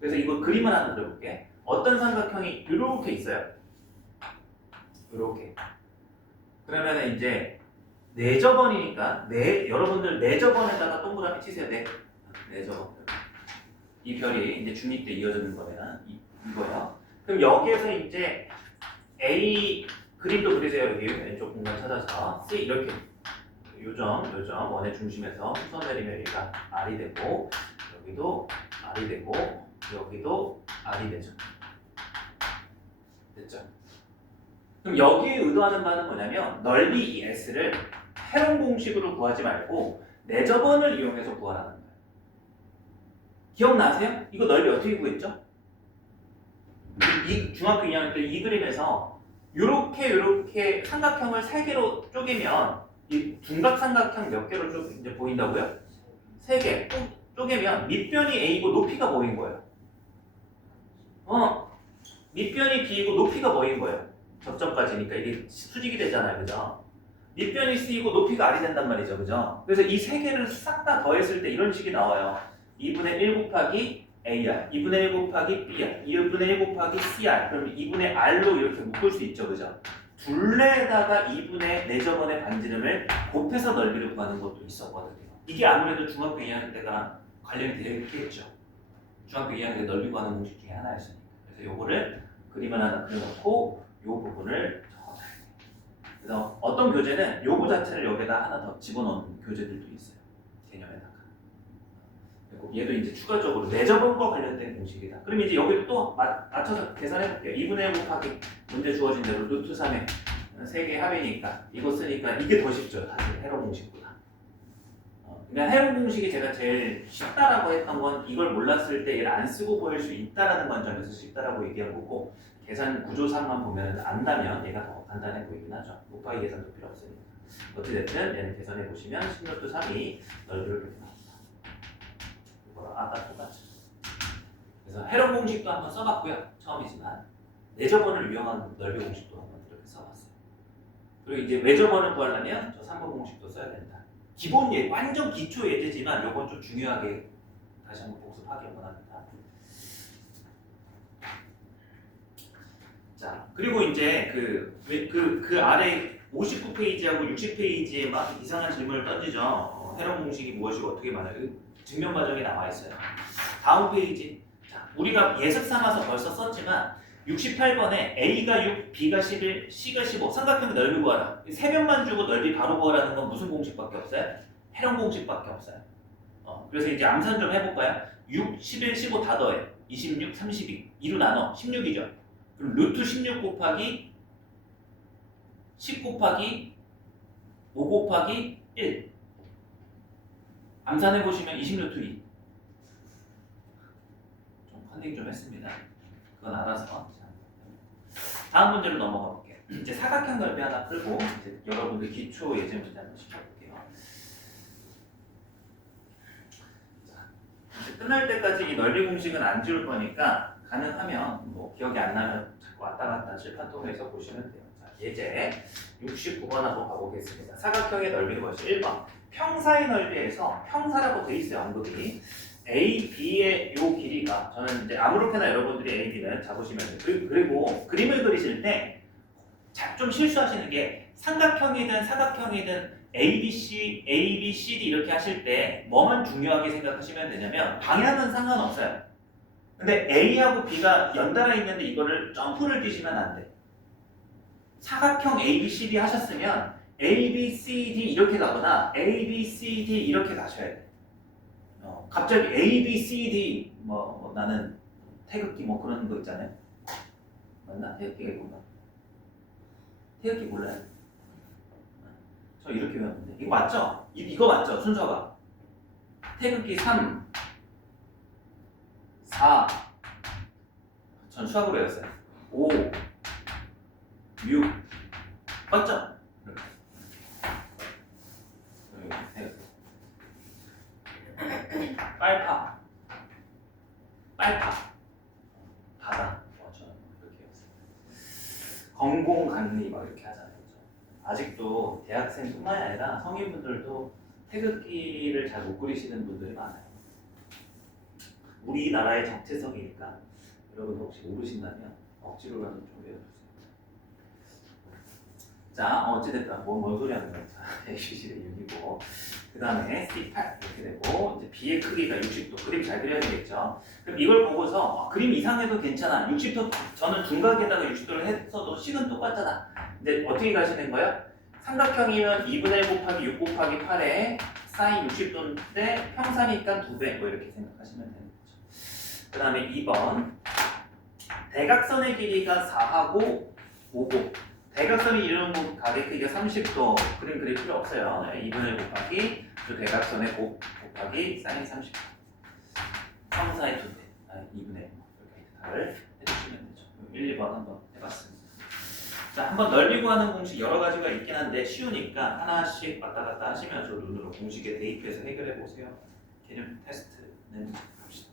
그래서 이거 그림을 하나 그려볼게. 어떤 삼각형이 이렇게 있어요. 이렇게. 그러면 이제 내저번이니까 여러분들 내저번에다가 동그라미 치세요. 내저번. 이 별이 이제 중립 때 이어지는 거면 이거야. 그럼 여기에서 이제 A 그림도 그리세요. 여기 왼쪽 공간 찾아서 C 이렇게 요점 원의 중심에서 수선 내리면 여기가 R이 되고 여기도 R이 되고 여기도 R이 되죠. 됐죠? 그럼 여기에 의도하는 바는 뭐냐면 넓이 이 S를 해롱 공식으로 구하지 말고 내저번을 이용해서 구하라는 거예요. 기억나세요? 이거 넓이 어떻게 구했죠? 이 중학교 2학년 때 이 그림에서 이렇게 삼각형을 3개로 쪼개면 이 둔각 삼각형 몇 개로 이제 보인다고요? 3개 쪼개면 밑변이 A고 높이가 뭐인 거예요? 밑변이 B이고 높이가 뭐인 거예요? 접점까지니까 이게 수직이 되잖아요, 그죠? 밑변이 C이고 높이가 R이 된단 말이죠, 그죠? 그래서 이 3개를 싹 다 더했을 때 이런 식이 나와요. 2분의 1 곱하기 AR, 2분의 1 곱하기 BR, 2분의 1 곱하기 CR. 그럼 2분의 R로 이렇게 묶을 수 있죠, 그죠? 둘레에다가 2분의 내저번의 반지름을 곱해서 넓이를 구하는 것도 있었거든요. 이게 아무래도 중학교 2학년 때가 관련이 되어 있겠죠. 중학교 2학년 때 넓이 구하는 공식 중에 하나였으니까. 그래서 요거를 그림을 하나 그려놓고 요 부분을 적어놔요. 그래서 어떤 교재는 요거 자체를 여기다 하나 더 집어넣은 교재들도 있어요. 개념에다가. 그리고 얘도 이제 추가적으로 내저번과 관련된 공식이다. 그럼 이제 여기도 또 맞춰서 계산해 볼게요. 2분의 1 곱하기 문제 주어진 대로 루트 3의 3개 합이니까 이거 쓰니까 이게 더 쉽죠. 사실 헤러 공식보다. 그냥 헤러 공식이 제가 제일 쉽다라고 했던 건 이걸 몰랐을 때 얘를 안 쓰고 보일 수 있다라는 관점에서 쉽다라고 얘기한 거고 계산 구조상만 보면 안다면 얘가 더 간단해 보이긴 하죠. 곱하기 계산도 필요 없으니까. 어찌됐든 얘는 계산해 보시면 10루트 3이 넓이를 이렇게 나옵니다. 이거랑 아까 똑같죠. 그래서 헤러 공식도 한번 써봤고요. 처음이지만 내저번을 이용한 넓이 공식도 한번 이렇게 써봤어요. 그리고 이제 외저번을 구하려면 저 3번 공식도 써야 된다. 기본 예, 완전 기초 예제지만 이건 좀 중요하게 다시 한번 복습하기 원합니다. 자, 그리고 이제 그 아래 59페이지하고 60페이지에 막 이상한 질문을 던지죠. 헤러 공식이 무엇이고 어떻게 말해요? 증명 과정이 나와 있어요. 다음 페이지. 자, 우리가 예습 삼아서 벌써 썼지만 68번에 A가 6, B가 11, C가 15 삼각형의 넓이 구하라. 세 변만 주고 넓이 바로 구하라는 건 무슨 공식밖에 없어요? 헤러 공식밖에 없어요. 그래서 이제 암산 좀 해볼까요? 6, 11, 15 다 더해. 26, 32. 2로 나눠. 16이죠. 그럼 루트 16 곱하기 10 곱하기 5 곱하기 1. 암산해보시면 20루트 2. 좀 컨닝 좀 했습니다. 그건 알아서. 다음 문제로 넘어가 볼게요. 이제 사각형 넓이 하나 풀고 이제 여러분들 기초 예제 문제 한번 시켜볼게요. 자, 이제 끝날 때까지 이 넓이 공식은 안 지울 거니까 가능하면 뭐 기억이 안 나면 자꾸 왔다 갔다 칠판 통해서 보시면 돼요. 자, 예제 69번 한번 가보겠습니다. 사각형의 넓이는 무엇이? 1번 평사의 넓이에서 평사라고 돼 있어요. 언급이 A, B의 요 길이가 저는 이제 아무렇게나 여러분들이 A, B는 잡으시면 돼요. 그리고 그림을 그리실 때 좀 실수하시는 게 삼각형이든 사각형이든 A, B, C, D 이렇게 하실 때 뭐만 중요하게 생각하시면 되냐면 방향은 상관없어요. 근데 A하고 B가 연달아 있는데 이거를 점프를 뛰시면 안 돼. 사각형 A, B, C, D 하셨으면 A, B, C, D 이렇게 가거나 A, B, C, D 이렇게 가셔야 돼. 갑자기 A, B, C, D 뭐 나는 태극기 뭐 그런 거 있잖아요. 맞나? 태극기가 이건가? 태극기 몰라요? 저 이렇게 배웠는데 이거 맞죠? 이거 맞죠? 순서가 태극기 3 4 전 수학으로 외웠어요. 5 6 맞죠? 빨파 바다 저는 이렇게 했어요. 건공간리 막 이렇게 하잖아요. 그렇죠? 아직도 대학생뿐만이 아니라 성인분들도 태극기를 잘 못 그리시는 분들이 많아요. 우리나라의 정체성이니까 여러분 혹시 모르신다면 억지로라도 좀 외워주세요. 자, 어찌됐든 뭔 소리 하는 거야. 자, ABC가 6이고 그 다음에 C8 이렇게 되고 이제 B의 크기가 60도. 그림 잘 그려야 되겠죠. 그럼 이걸 보고서 그림 이상해도 괜찮아. 60도 저는 둔각에다가 60도를 했어도 식은 똑같잖아. 근데 어떻게 가시는 거예요? 삼각형이면 2분의 1 곱하기 6 곱하기 8에 사인 60도인데 평사니까 2배 뭐 이렇게 생각하시면 되는 거죠. 그 다음에 2번 대각선의 길이가 4하고 5고 대각선이 이루는 각의 크기가 30도 그림 그릴 필요 없어요. 2분의 1 곱하기 그 대각선의 곱하기 사인 30도 평사의 2배 2분의 1 이렇게 답을 해주시면 되죠. 1, 2번 한번 해봤습니다. 자, 한번 넓이 구하는 공식 여러 가지가 있긴 한데 쉬우니까 하나씩 왔다 갔다 하시면서 눈으로 공식에 대입해서 해결해 보세요. 개념 테스트는 합시다.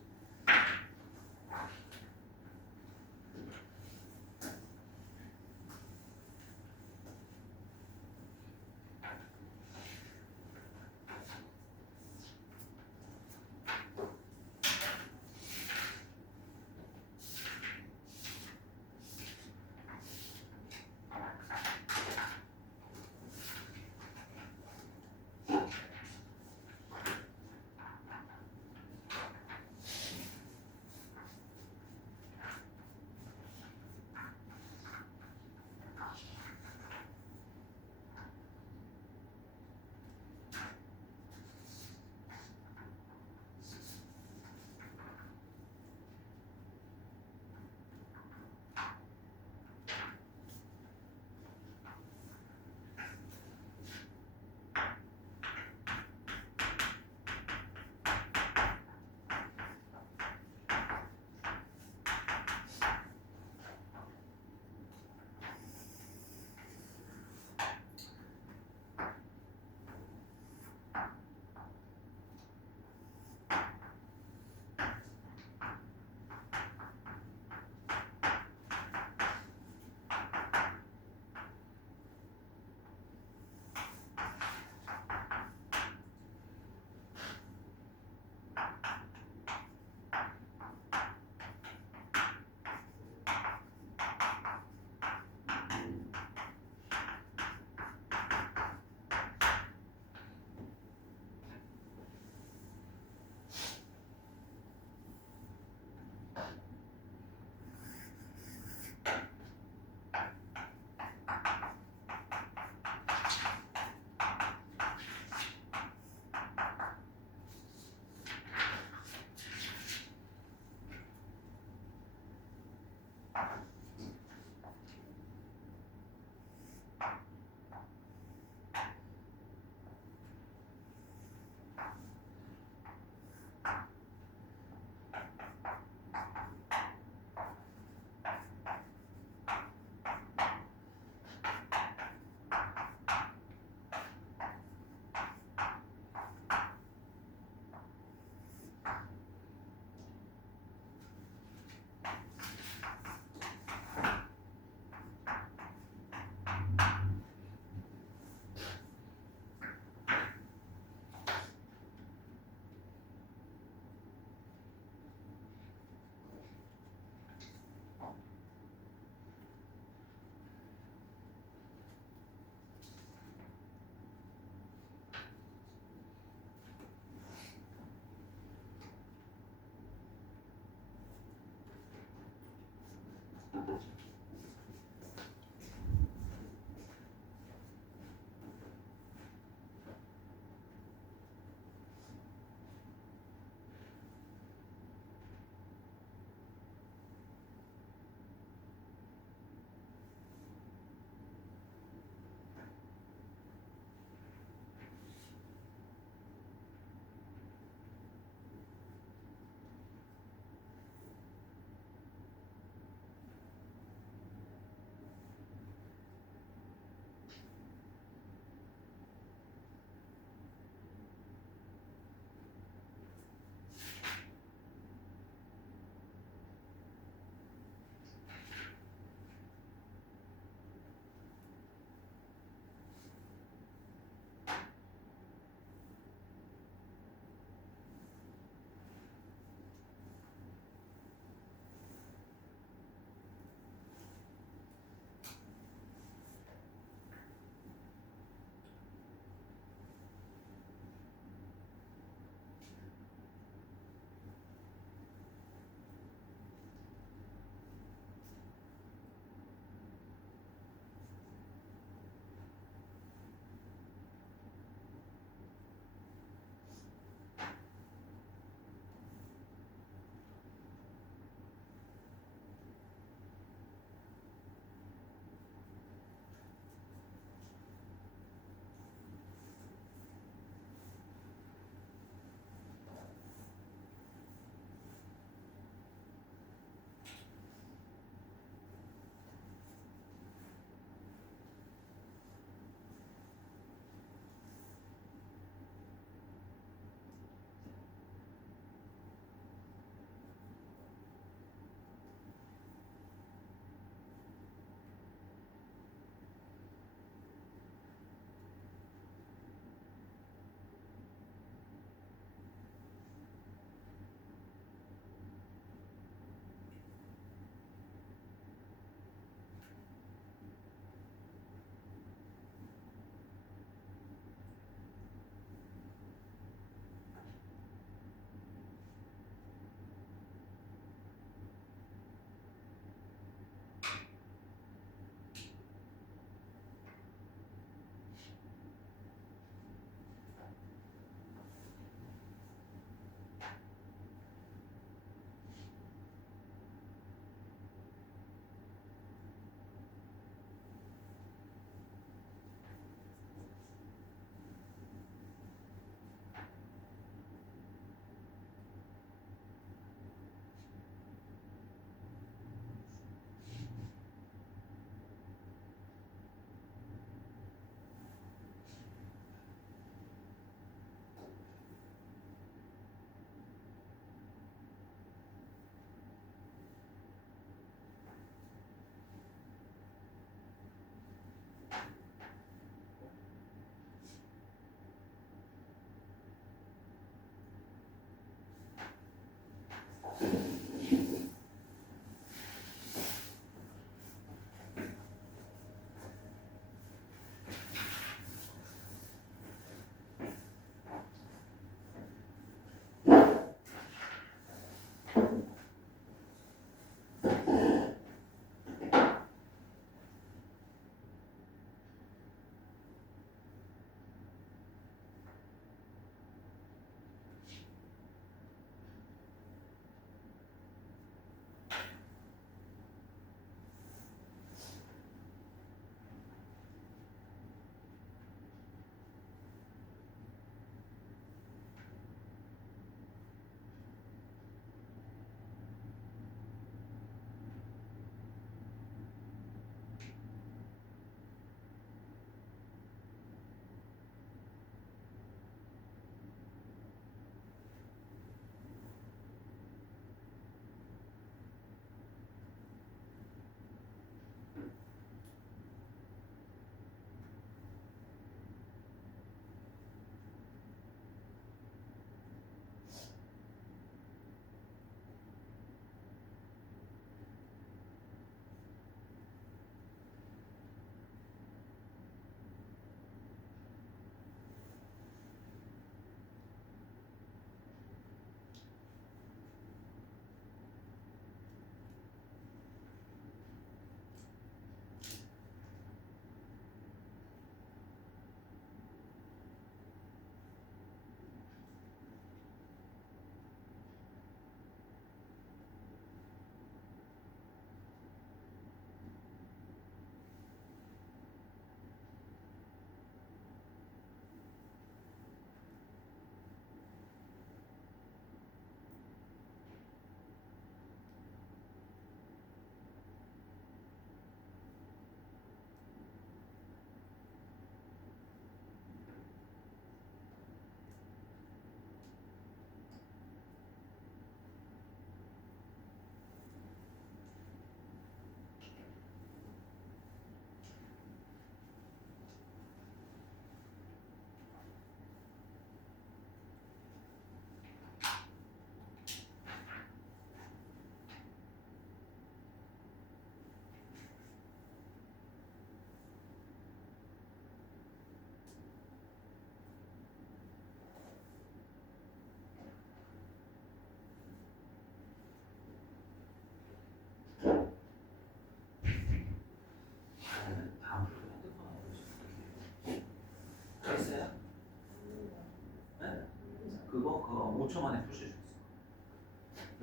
5초 만에 풀 수 있었어.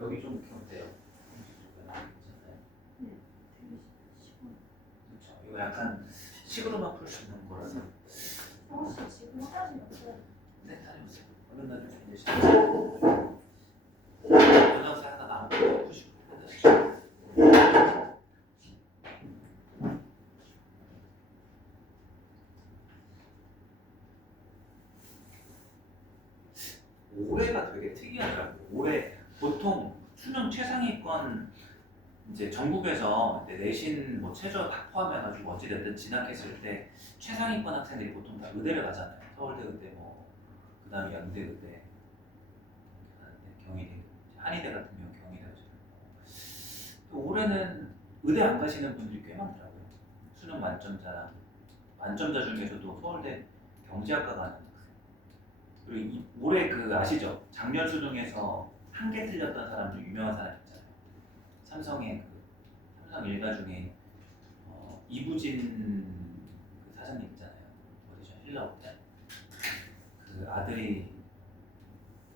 여기 좀 이렇게 어때요? 괜찮아요? 네, 되게 쉬워. 그렇죠. 이거 약간 식으로만 풀 수 있는 거라서. 혹시 지금 화장실 없어요? 네, 다녀오세요. 얼른 다녀오세요. 이제 시작. 영양제 하나 남은 거 푸시고 다시. 올해가 되게 특이하더라고요. 올해 보통 수능 최상위권 이제 전국에서 내신 뭐 최저 다 포함해가지고 어찌됐든 진학했을 때 최상위권 학생들이 보통 다 의대를 가잖아요. 서울대 의대 뭐 그다음에 연대 의대, 경희대, 한의대 같은 경우 경희대 또 올해는 의대 안 가시는 분들이 꽤 많더라고요. 수능 만점자 중에서도 서울대 경제학과 가는 학생. 그리고 올해 그 아시죠? 작년 수능에서 한 개 틀렸던 사람 중 유명한 사람 있잖아요. 삼성의 삼성 일가 중에 이부진 그 사장님 있잖아요. 어디죠? 힐러업자. 그 아들이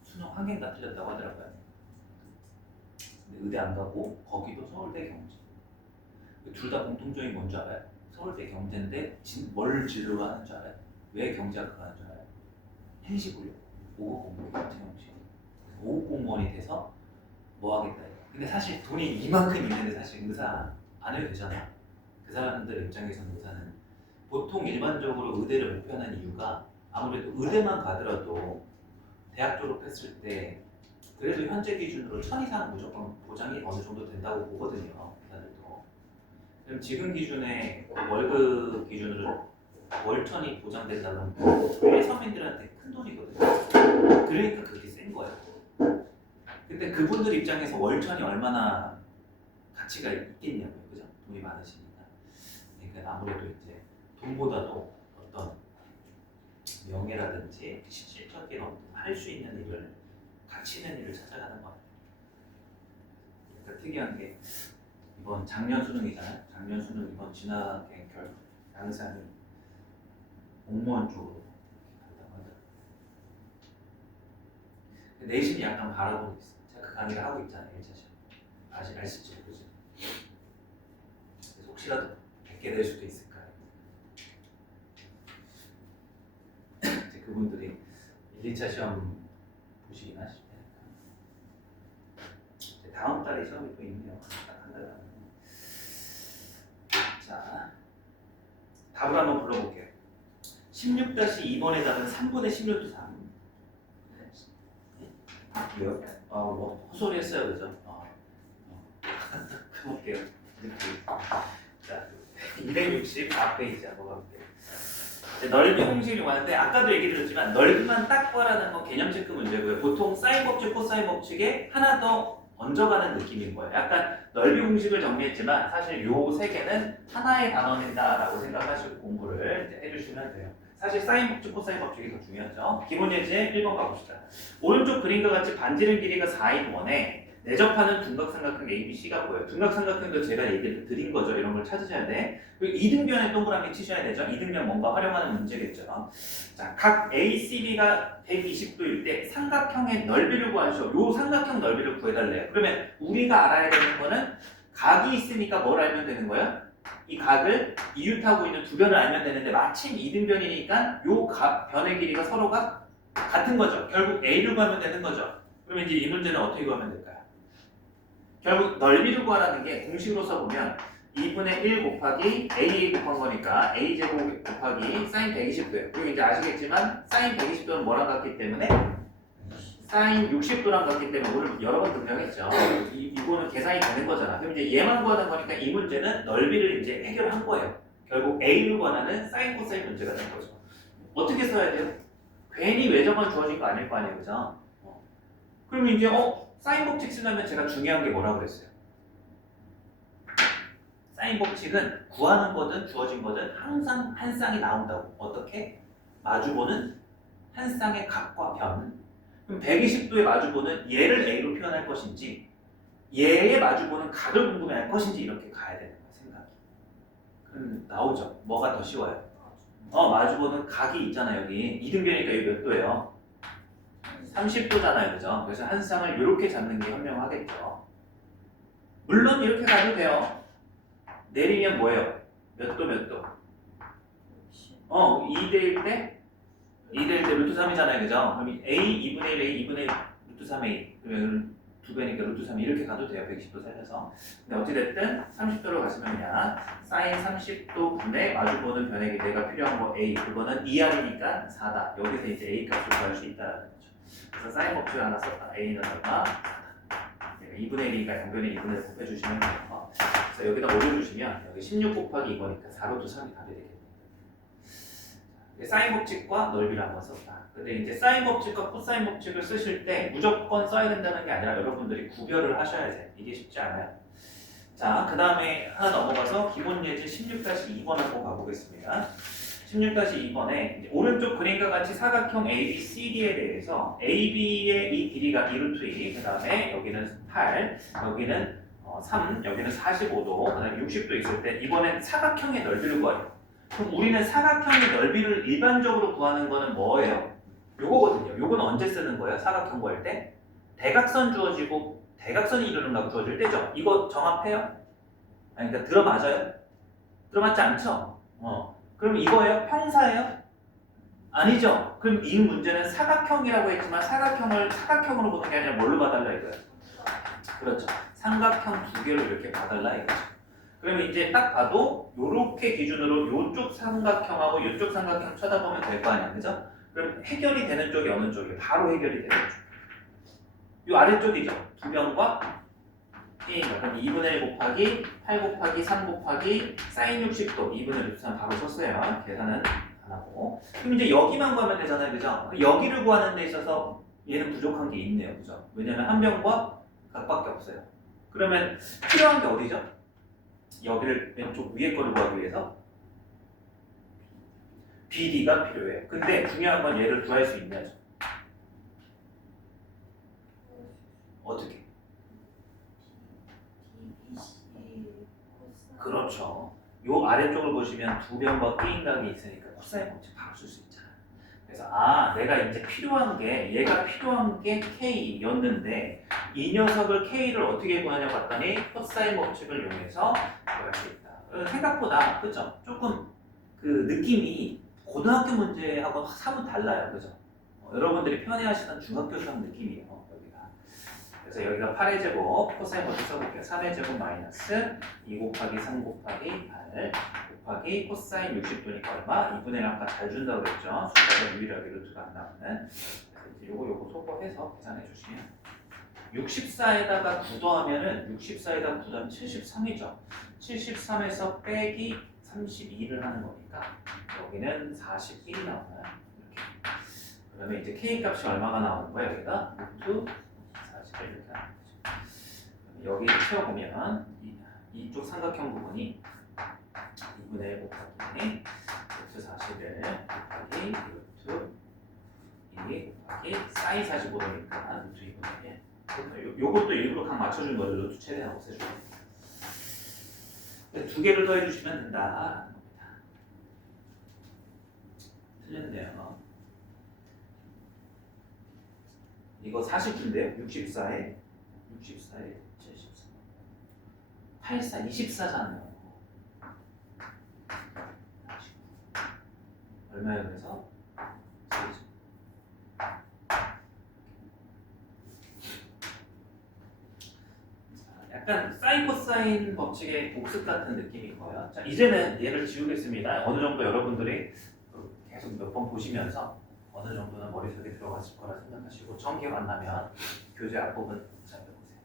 수능 한 개인가 틀렸다고 하더라고요. 근데 의대 안 가고 거기도 서울대 경제. 둘 다 공통점이 뭔지 알아요? 서울대 경제인데 뭘 진로로 하는 줄 알아요? 왜 경제학과 하는 줄 알아요? 행시구려. 5급 공무원 같은 형식. 5급 공무원이 돼서 뭐 하겠다 이거. 근데 사실 돈이 이만큼 있는데 사실 의사 안 해도 되잖아. 그 사람들 입장에서는 의사는 보통 일반적으로 의대를 목표하는 이유가 아무래도 의대만 가더라도 대학 졸업했을 때 그래도 현재 기준으로 1000 이상 무조건 보장이 어느 정도 된다고 보거든요. 의사들도. 그럼 지금 기준에 월급 기준으로 월천이 보장된다면 꽤 서민들한테 큰 돈이거든요. 그러니까 그게 센 거예요. 근데 그분들 입장에서 월천이 얼마나 가치가 있겠냐고요, 그죠? 돈이 많으시니까. 그러니까 아무래도 이제 돈보다도 어떤 명예라든지 실질적인 할 수 있는 일을 가치 있는 일을 찾아가는 것 같아요. 그러니까 특이한 게 이번 작년 수능이잖아요. 작년 수능 이번 진학의 양산이 공무원 쪽으로 간다고 하더라고요. 내신이 약간 바라보고 있어요. 제가 그 강의를 하고 있잖아요. 1차 시험. 아실지 모르지. 그래서 혹시라도 뵙게 될 수도 있을까요? 이제 그분들이 1, 2차 시험 보시긴 하실 테니까. 다음 달에 시험이 또 있네요. 딱 한 달 남았네요. 자, 답을 한번 불러볼게요. 16-2번의 답은 3분의 16도 3. 왜요? 뭐 헛소리 했어요, 그죠? 가볼게요. 자, 264페이지 한번 가볼게요. 넓이 공식이 왔는데 아까도 얘기 드렸지만 넓이만 딱 구하라는 건 개념 체크 문제고요. 보통 사인 법칙, 코사인 법칙에 하나 더 얹어가는 느낌인 거예요. 약간 넓이 공식을 정리했지만 사실 요 세 개는 하나의 단원이다라고 생각하시고 공부를 이제 해주시면 돼요. 사실 사인 법칙, 코사인 법칙이 더 중요하죠. 기본 예제 1번 가봅시다. 오른쪽 그림과 같이 반지름 길이가 4인 원에 내접하는 둔각삼각형 ABC가 뭐예요? 둔각삼각형도 제가 얘기를 드린 거죠. 이런 걸 찾으셔야 돼. 그리고 이등변에 동그라미 치셔야 되죠. 이등변 뭔가 활용하는 문제겠죠. 자, 각 ACB가 120도일 때 삼각형의 넓이를 구하셔. 요 삼각형 넓이를 구해달래요. 그러면 우리가 알아야 되는 거는 각이 있으니까 뭘 알면 되는 거야? 이 각을 이웃하고 있는 두 변을 알면 되는데 마침 이등변이니까 요 변의 길이가 서로가 같은 거죠. 결국 A를 구하면 되는 거죠. 그러면 이제 이 문제는 어떻게 구하면 될까요? 결국 넓이를 구하라는 게 공식으로 써보면 2분의 1 곱하기 A 곱한 거니까 A제곱 곱하기 사인 120도예요. 그리고 이제 아시겠지만 사인 120도는 뭐랑 같기 때문에 사인 60도랑 같기 때문에 오늘 여러 번 등장했죠. 이거는 계산이 되는 거잖아. 그럼 이제 얘만 구하는 거니까 이 문제는 넓이를 이제 해결한 거예요. 결국 A를 구하는 사인 코사인 문제가 된 거죠. 어떻게 써야 돼요? 괜히 외정만 주어진 거 아닐 거 아니에요, 그죠? 그러면 이제 사인 법칙 쓰려면 제가 중요한 게 뭐라고 그랬어요? 사인 법칙은 구하는 거든 주어진 거든 항상 한 쌍이 나온다고. 어떻게? 마주보는 한 쌍의 각과 변. 그럼 120도의 마주보는 얘를 A로 표현할 것인지 얘의 마주보는 각을 궁금해할 것인지 이렇게 가야 되는 거야, 생각이. 그럼 나오죠. 뭐가 더 쉬워요? 마주보는 각이 있잖아, 여기. 이등변이니까 여기 몇 도예요? 30도잖아요, 그죠? 그래서 한 쌍을 이렇게 잡는 게 현명하겠죠. 물론 이렇게 가도 돼요. 내리면 뭐예요? 몇 도 몇 도? 2대1 때? 2대1 때 루트 3이잖아요, 그죠? 그럼 A 2분의 1 A 2분의 1 루트 3A 그러면 2배니까 루트 3 이렇게 가도 돼요, 110도 살려서. 근데 어찌됐든 30도로 가시면 그냥 사인 30도 분의 마주보는 변의 기대가 필요한 거 A, 그거는 2R이니까 4다. 여기서 이제 A 값을 구할 수 있다는 거죠. 그래서 사인 법칙을 하나 썼다. A는 얼마? 2분의 1이니까 양변에 2분의 1 곱해주시면 돼요. 그래서 여기다 올려주시면 여기 16 곱하기 이거니까 4루트 3이 답이 되겠네요. 사인 법칙과 넓이를 한번 썼다. 근데 이제 사인 법칙과 코사인 법칙을 쓰실 때 무조건 써야 된다는 게 아니라 여러분들이 구별을 하셔야 돼. 이게 쉽지 않아요. 자, 그 다음에 하나 넘어가서 기본 예제 16-2번 한번 가보겠습니다. 16-2번에 오른쪽 그림과 같이 사각형 ABCD에 대해서 AB의 이 길이가 2루트 2, 그 다음에 여기는 8, 여기는 3, 여기는 45도, 그 다음에 60도 있을 때 이번엔 사각형의 넓이를 구해요. 그럼 우리는 사각형의 넓이를 일반적으로 구하는 거는 뭐예요? 요거거든요. 요건 언제 쓰는 거예요? 사각형 구할 때? 대각선 주어지고 대각선이 이루는 값 주어질 때죠. 이거 정합해요? 아니, 그러니까 들어맞아요? 들어맞지 않죠? 그럼 이거예요? 평사예요? 아니죠. 그럼 이 문제는 사각형이라고 했지만 사각형을 사각형으로 보는 게 아니라 뭘로 봐달라 이거예요? 그렇죠. 삼각형 두 개를 이렇게 봐달라 이거죠. 그러면 이제 딱 봐도 요렇게 기준으로 요쪽 삼각형하고 요쪽 삼각형 쳐다보면 될 거 아니야, 그죠? 그럼 해결이 되는 쪽이 어느 쪽이에요? 바로 해결이 되는 쪽. 요 아래쪽이죠. 두 변과 P니까 그럼 2분의 1 곱하기 8 곱하기 3 곱하기 사인 60도 2분의 3 바로 썼어요. 계산은 안 하고. 그럼 이제 여기만 구하면 되잖아요, 그죠? 여기를 구하는 데 있어서 얘는 부족한 게 있네요, 그죠? 왜냐면 한 변과 각밖에 없어요. 그러면 필요한 게 어디죠? 여기를 왼쪽 위에 거를 구하기 위해서 BD가 필요해요. 근데 중요한 건 얘를 구할 수 있냐죠. 어떻게? 그렇죠. 요 아래쪽을 보시면 두 변과 K인각이 있으니까 코사인 법칙 바로 쓸 수 있잖아요. 그래서 내가 이제 필요한 게 얘가 필요한 게 K였는데 이 녀석을 K를 어떻게 구하냐고 봤더니 코사인 법칙을 이용해서 구할 수 있다. 생각보다 그죠? 조금 그 느낌이 고등학교 문제하고 사뭇 달라요, 그죠? 여러분들이 편애하시던 중학교 수학 느낌이에요, 여기가. 그래서 여기가 8의 제곱, 코사인 법칙 써볼게요. 3의 제곱 마이너스 2 곱하기 3 곱하기 8 곱하기 코사인 60도니까 얼마? 2분의 1 아까 잘 준다고 그랬죠? 숫자가 유일하게 루트가 안 나오는. 그래서 요거 소거해서 계산해 주시면 64에다가 9 더하면은 64에다가 9 더하면 73이죠. 73에서 빼기 32를 하는 거니까 여기는 41이 나오나요? 이렇게. 그러면 이제 K 값이 얼마가 나오는 거야? 여기가 루트 41 이렇게 하는 거죠. 여기 채워보면 이쪽 삼각형 부분이 2분의 1 곱하기 루트 41 곱하기 루트 2 곱하기 사인 45도니까 루트 2분의 1. 요것도 일부러 각 맞춰준 거죠. 루트 최대한 없애주고. 두 개를 더해주시면 된다. 틀렸네요. 이거 49인데요. 64에 74에 74. 84, 24잖아요. 얼마예요? 그래서 약간 사인 코사인 법칙의 복습 같은 느낌인 거예요. 자, 이제는 얘를 지우겠습니다. 어느 정도 여러분들이 계속 몇 번 보시면서 어느 정도는 머릿속에 들어갔을 거라 생각하시고 처음 기억 안 나면 교재 앞부분 살펴보세요.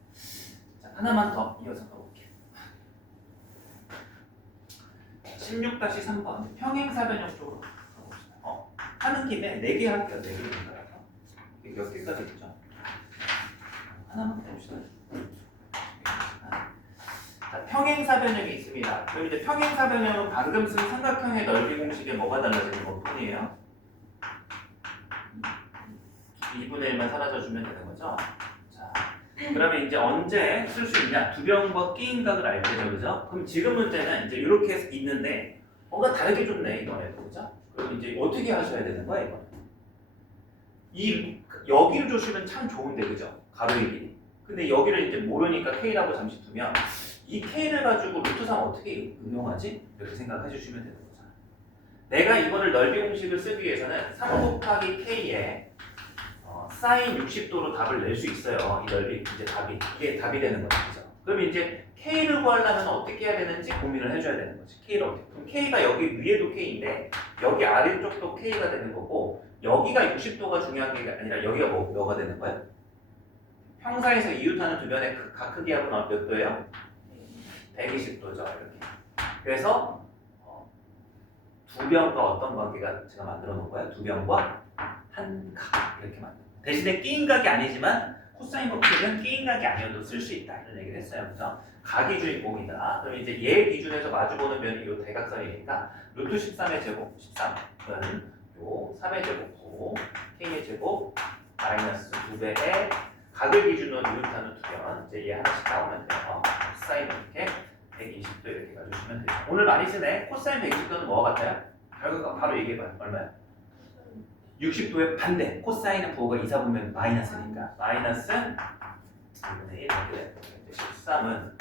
자, 하나만 더 이어서 가볼게요. 16-3번 평행사변형 쪽으로 가봅시다. 하는 김에 4개 할게요. 4개를 생각해서 이게 몇 개까지 있죠? 하나만 더 봅시다. 자, 평행사변형이 있습니다. 그럼 이제 평행사변형은 방금 쓴 삼각형의 넓이 공식에 뭐가 달라지는 것뿐이에요? 2분의 1만 사라져주면 되는 거죠? 자, 그러면 이제 언제 쓸 수 있냐? 두 변과 끼인각을 알 때죠, 그죠? 그럼 지금 문제는 이제 이렇게 있는데 뭔가 다르게 줬네, 이번에도, 그죠? 그럼 이제 어떻게 하셔야 되는 거야, 이번에? 이 여기를 주시면 참 좋은데 그죠? 가로의 길이. 근데 여기를 이제 모르니까 K라고 잠시 두면 이 K를 가지고 루트 3 어떻게 응용하지? 이렇게 생각해 주시면 되는 거잖아. 내가 이거를 넓이 공식을 쓰기 위해서는 3 곱하기 K에 사인 60도로 답을 낼 수 있어요. 이 넓이 이제 답이 이게 답이 되는 거죠. 그죠? 그럼 이제 K를 구하려면 어떻게 해야 되는지 고민을 해줘야 되는 거지. K를 어떻게? 그럼 K가 여기 위에도 K인데 여기 아래쪽도 K가 되는 거고 여기가 60도가 중요한 게 아니라 여기가 뭐가 되는 거야? 평사에서 이웃하는 두 변의 각 크기하고는 몇 도예요? 120도죠. 이렇게. 그래서 두 변과 어떤 관계가 제가 만들어 놓은 거예요? 두 변과 한 각 이렇게 만들어. 대신에 끼인 각이 아니지만 코사인 법칙은 끼인 각이 아니어도 쓸 수 있다 이런 얘기를 했어요. 그래서 각이 주인공이다. 그럼 이제 얘 기준에서 마주보는 변이 이 대각선이니까 루트 13의 제곱 13은 요 3의 제곱 9 k의 제곱 마이너스 2배의 각을 기준으로 이웃하는 두 변. 이제 얘 하나씩 나오면 돼요. 코사인 이렇게 120도 이렇게 가주시면 되죠. 오늘 많이 쓰네. 코사인 120도는 뭐가 같아요? 결과가 바로 얘기해봐요. 얼마야? 60도의 반대. 코사인은 부호가 2, 4분면 마이너스니까. 마이너스 2분의 1 이렇게 돼요. 13은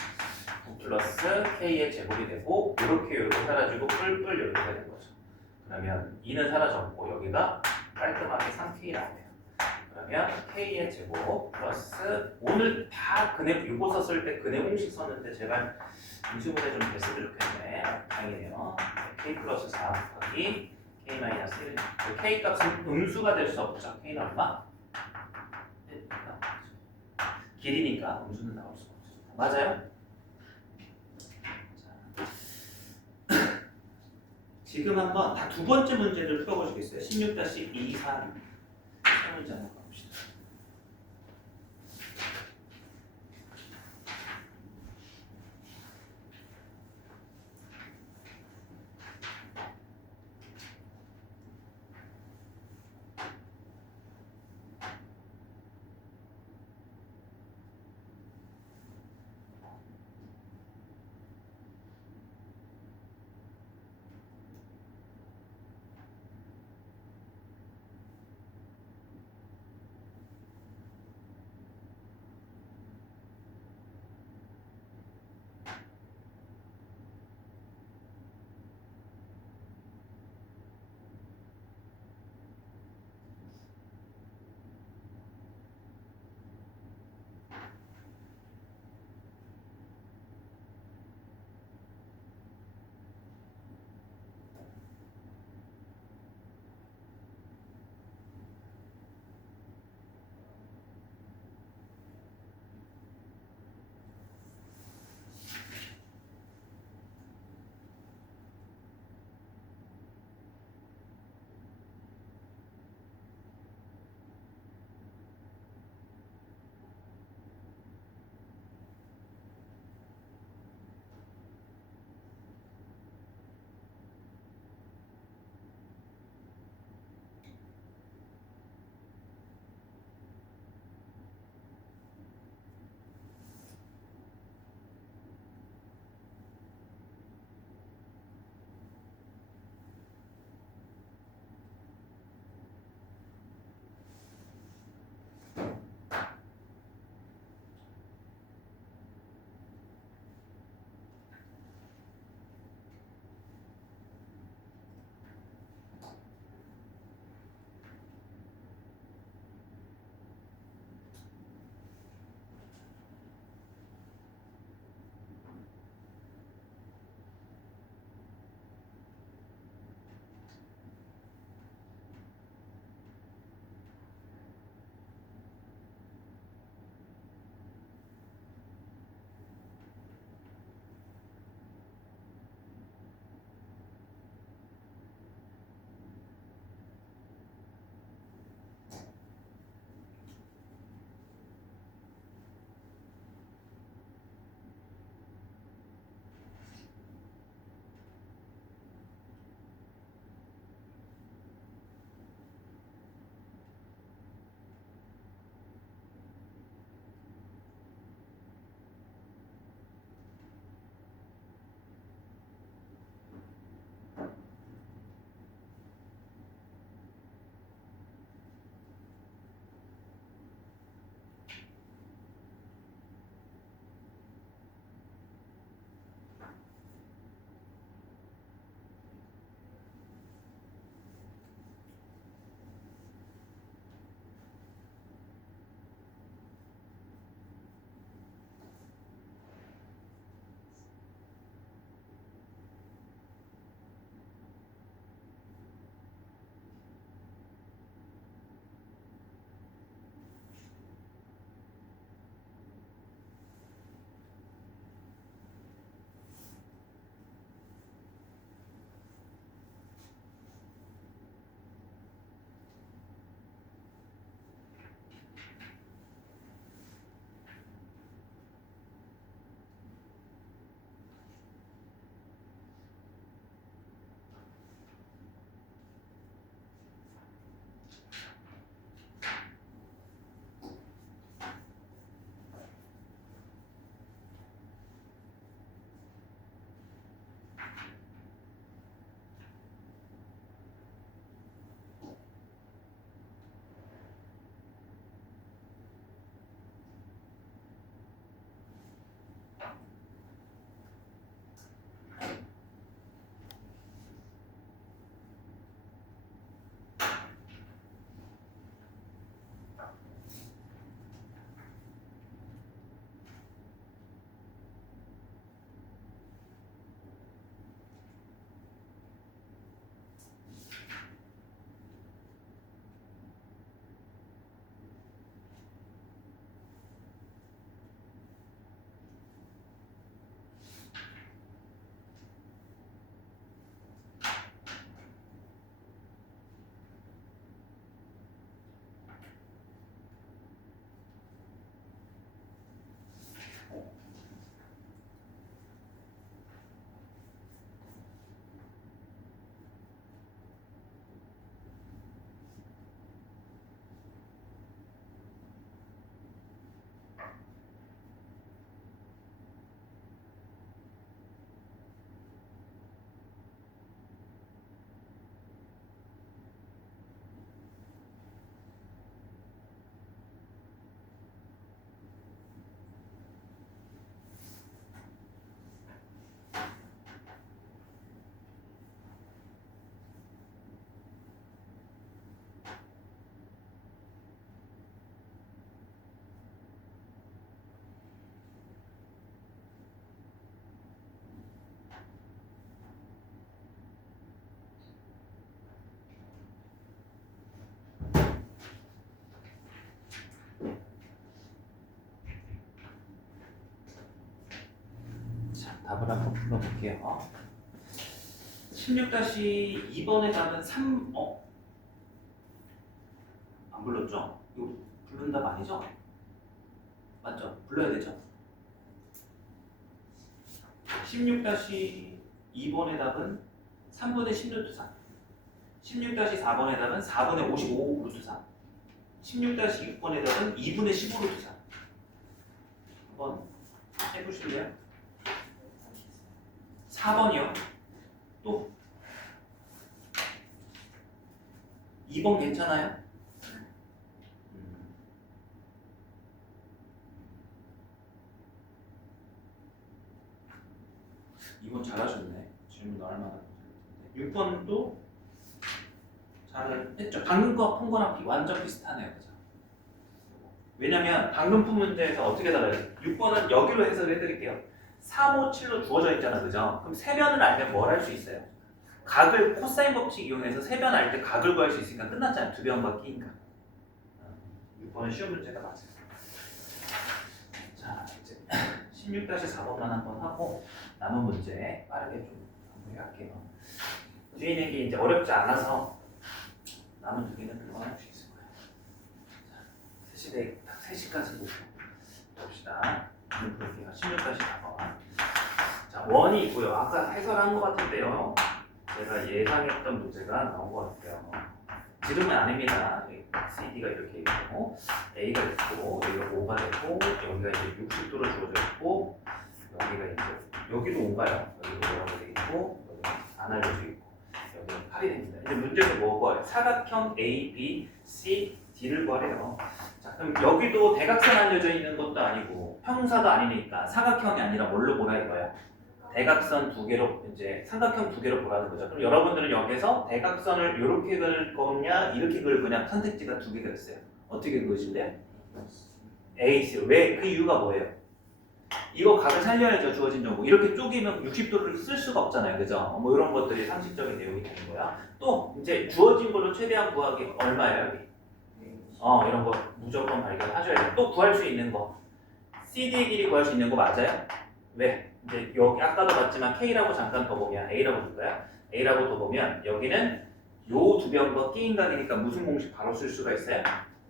9 플러스 K의 제곱이 되고 이렇게 사라지고 뿔뿔 이렇게 되는 거죠. 그러면 2는 사라졌고 여기가 깔끔하게 3K 나오네요. 그러면 K의 제곱 플러스 오늘 다 근해 이거 썼을 때 근해 공식 썼는데 제발 인수분해 좀 됐으면 좋겠네. 다행이네요. K 플러스 4 곱하기 K 마이너스 1. K 값은 음수가 될 수 없죠. K는 얼마? 길이니까 음수는 나올 수가 없죠. 맞아요? 자. 지금 한번 다 두 번째 문제를 풀어보시겠어요? 16-246. 세 문제 한번 가봅시다. 답을 한번 불러볼게요. 16-2번에 답은 3, 안 불렀죠? 이거 부른 답 아니죠? 맞죠? 불러야 되죠? 16-2번의 답은 3분의 10 루트 3. 16-4번의 답은 4분의 55 루트 3. 16-6번의 답은 2분의 15 루트 3. 한번 해보실래요? 4번이요. 또 2번 괜찮아요? 이번 잘하셨네. 질문 얼마나 못했는데. 6번도 잘했죠. 방금 거 푼 거랑 완전 비슷하네요. 그죠? 왜냐면 방금 푼 문제에서 어떻게 달라요? 6번은 여기로 해석을 해드릴게요. 3, 5, 7로 주어져 있잖아. 그죠? 그럼 세변을 알면 뭘 할 수 있어요? 각을 코사인 법칙 이용해서 세변 알 때 각을 구할 수 있으니까 끝났잖아요. 두 변과 끼니까. 6번은 쉬운 문제가 맞아요. 자, 이제 16-4번만 한번 하고 남은 문제 빠르게 좀 공부할게요. 뒤에 있는 게 이제 어렵지 않아서 남은 두 개는 금방 할 수 있을 거예요. 자, 3시까지 보고 봅시다. 볼게요. 16-4번. 자, 원이 있고요. 아까 해설한 것 같은데요. 제가 예상했던 문제가 나온 것 같아요. 지름은 아닙니다. CD가 이렇게 있고 A가 있고 여기가 5가 되고 여기가 이제 60도로 주어져 있고 여기가 이제 여기도 5가요. 여기도 5가 돼 있고 여기 안 알려져 있고 여기는 8이 됩니다. 이제 문제는 뭐 구해요? 사각형 A, B, C, D를 구하래요. 자, 그럼 여기도 대각선 알려져 있는 것도 아니고 평사도 아니니까 사각형이 아니라 뭘로 보라 이거야? 대각선 두 개로 이제 삼각형 두 개로 보라는 거죠. 그럼 여러분들은 여기서 대각선을 이렇게 그릴 거냐 이렇게 그릴 거냐 선택지가 두 개가 있어요. 어떻게 그리실래요? A, C. 왜? 그 이유가 뭐예요? 이거 각을 살려야죠. 주어진 정보. 이렇게 쪼개면 60도를 쓸 수가 없잖아요. 그죠? 뭐 이런 것들이 상식적인 내용이 되는 거야. 또 이제 주어진 걸로 최대한 구하기 얼마예요? 여기? 이런 거 무조건 발견하셔야 돼요. 또 구할 수 있는 거. CD의 길이 구할 수 있는 거 맞아요? 왜? 이제 여기 아까도 봤지만 K라고 잠깐 더 보면 A라고 볼까요? A라고 더 보면 여기는 요 두 변과 끼인각이니까 무슨 공식 바로 쓸 수가 있어요?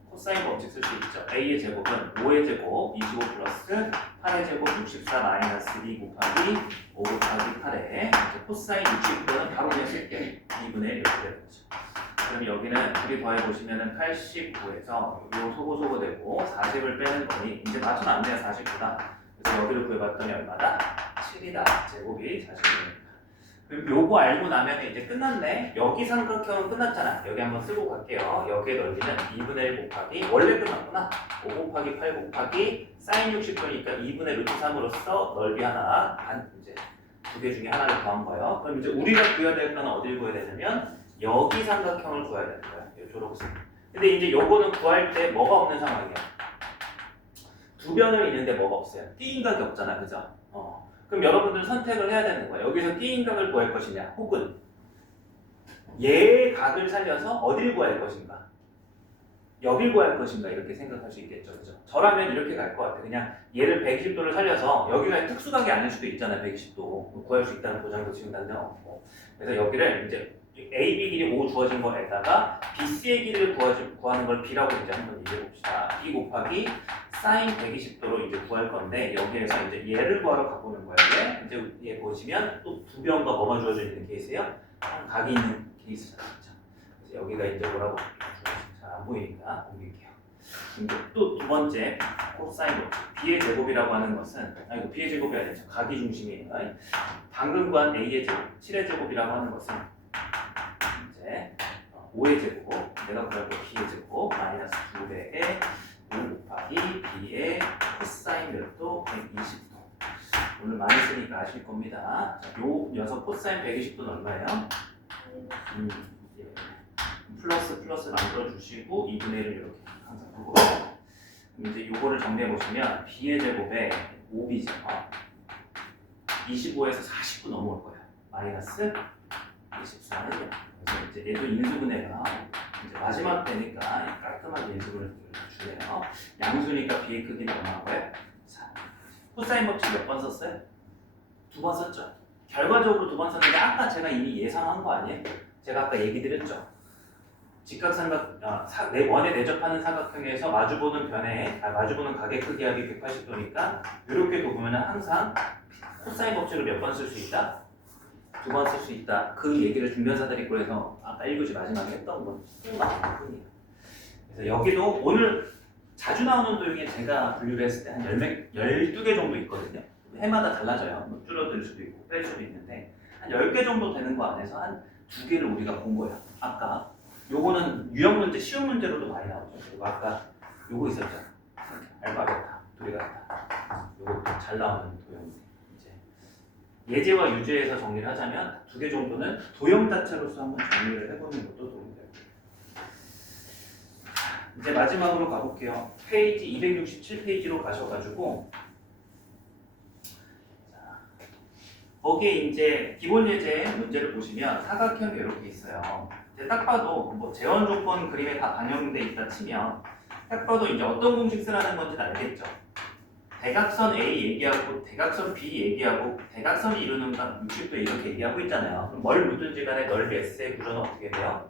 코사인 법칙 쓸 수 있죠. A의 제곱은 5의 제곱 25 플러스 8의 제곱 64 마이너스 2 곱하기 5 곱하기 8에 코사인 60도는 바로 그냥 쓸게요. 2분의 1 이렇게 되는 거죠. 그럼 여기는 둘이 더해보시면은 89에서 요 소고소고 되고 40을 빼는 거니 이제 맞춰놨네요. 49다. 그래서 여기를 구해봤더니 얼마다? 7이다. 제곱이 40입니다. 그럼 요거 알고 나면 이제 끝났네. 여기 삼각형은 끝났잖아. 여기 한번 쓰고 갈게요. 여기의 넓이는 2분의 1 곱하기 원래 끝났구나. 5 곱하기 8 곱하기 사인 60도니까 2분의 루트 3으로서 넓이 하나 이제 두 개 중에 하나를 구한 거예요. 그럼 이제 우리가 구해야 될 거는 어디를 구해야 되냐면 여기 삼각형을 구해야 되는 거야. 이 초록색. 근데 이제 요거는 구할 때 뭐가 없는 상황이야. 두 변을 있는데 뭐가 없어요. 띠인각이 없잖아. 그죠? 그럼 여러분들 선택을 해야 되는 거예요. 여기서 띠인각을 구할 것이냐 혹은 얘의 각을 살려서 어딜 구할 것인가 여길 구할 것인가 이렇게 생각할 수 있겠죠. 그죠? 저라면 이렇게 갈 것 같아요. 그냥 얘를 120도를 살려서 여기가 특수각이 아닐 수도 있잖아요. 120도 구할 수 있다는 보장도 지금 당장 없고 그래서 여기를 이제 A, B 길이 5 주어진 거에다가 BC의 길이를 구하는 걸 B라고 이제 한번 얘기해 봅시다. B 곱하기 사인 120도로 이제 구할 건데 여기에서 이제 얘를 구하러 갖고 오는 거예요. 이제 얘 보시면 또 두 변과 뭐가 주어져 있는 케이스예요? 각이 있는 케이스잖아요. 그래서 여기가 이제 뭐라고 잘 안 보이니까 옮길게요. 이제 또 두 번째 코사인 B의 제곱이라고 하는 것은 아니고 B의 제곱이 아니죠. 각이 중심이에요. 방금 구한 A의 제곱, 7의 제곱이라고 하는 것은 이제 5의 제곱, 내가 구할 거 B의 제곱 마이너스 2배의 5 곱하기 B의 코사인 몇 도? 120도. 오늘 많이 쓰니까 아실 겁니다. 자, 요 녀석 코사인 120도는 얼마예요? 플러스 만들어 주시고 2분의 1을 이렇게 항상 두고 이제 요거를 정리해 보시면 B의 제곱에 5B죠. 25에서 49 넘어올 거예요. 마이너스 24는 그래서 이제 얘도 인수분해가 이제 마지막 때니까 깔끔하게 인수분해를 주네요. 양수니까 B의 크기는 얼마인 거예요? 4. 코사인 법칙 몇 번 썼어요? 두 번 썼죠. 결과적으로 두 번 썼는데 아까 제가 이미 예상한 거 아니에요? 제가 아까 얘기 드렸죠. 직각삼각 원에 내접하는 사각형에서 마주보는 마주보는 가게 크기 합이 180도니까 이렇게 보면 항상 코사인 법칙을 몇 번 쓸 수 있다? 두 번 쓸 수 있다. 그 얘기를 중변사들이 그래서 아까 1교시 마지막에 했던 건 꼭 나오는 뿐이에요. 그래서 여기도 오늘 자주 나오는 도형에 제가 분류를 했을 때 한 12개 정도 있거든요. 해마다 달라져요. 뭐 줄어들 수도 있고 뺄 수도 있는데 한 10개 정도 되는 거 안에서 한 2개를 우리가 본 거예요. 아까 요거는 유형 문제, 쉬운 문제로도 많이 나오죠. 그리고 아까 요거 있었죠. 알파, 베타, 둘이 같다. 요거 잘 나오는 도형. 이제 예제와 유제에서 정리를 하자면 2개 정도는 도형 자체로서 한번 정리를 해보는 것도 도움이 돼요. 이제 마지막으로 가볼게요. 페이지 267페이지로 가셔가지고 거기에 이제 기본 예제 문제를 보시면 사각형이 이렇게 있어요. 딱 봐도 뭐 재원 조건 그림에 다 반영돼 있다 치면 딱 봐도 이제 어떤 공식 쓰라는 건지 알겠죠. 대각선 A 얘기하고 대각선 B 얘기하고 대각선이 이루는 건 60도 이렇게 얘기하고 있잖아요. 그럼 뭘 묻든지 간에 넓이 S의 구조는 어떻게 돼요?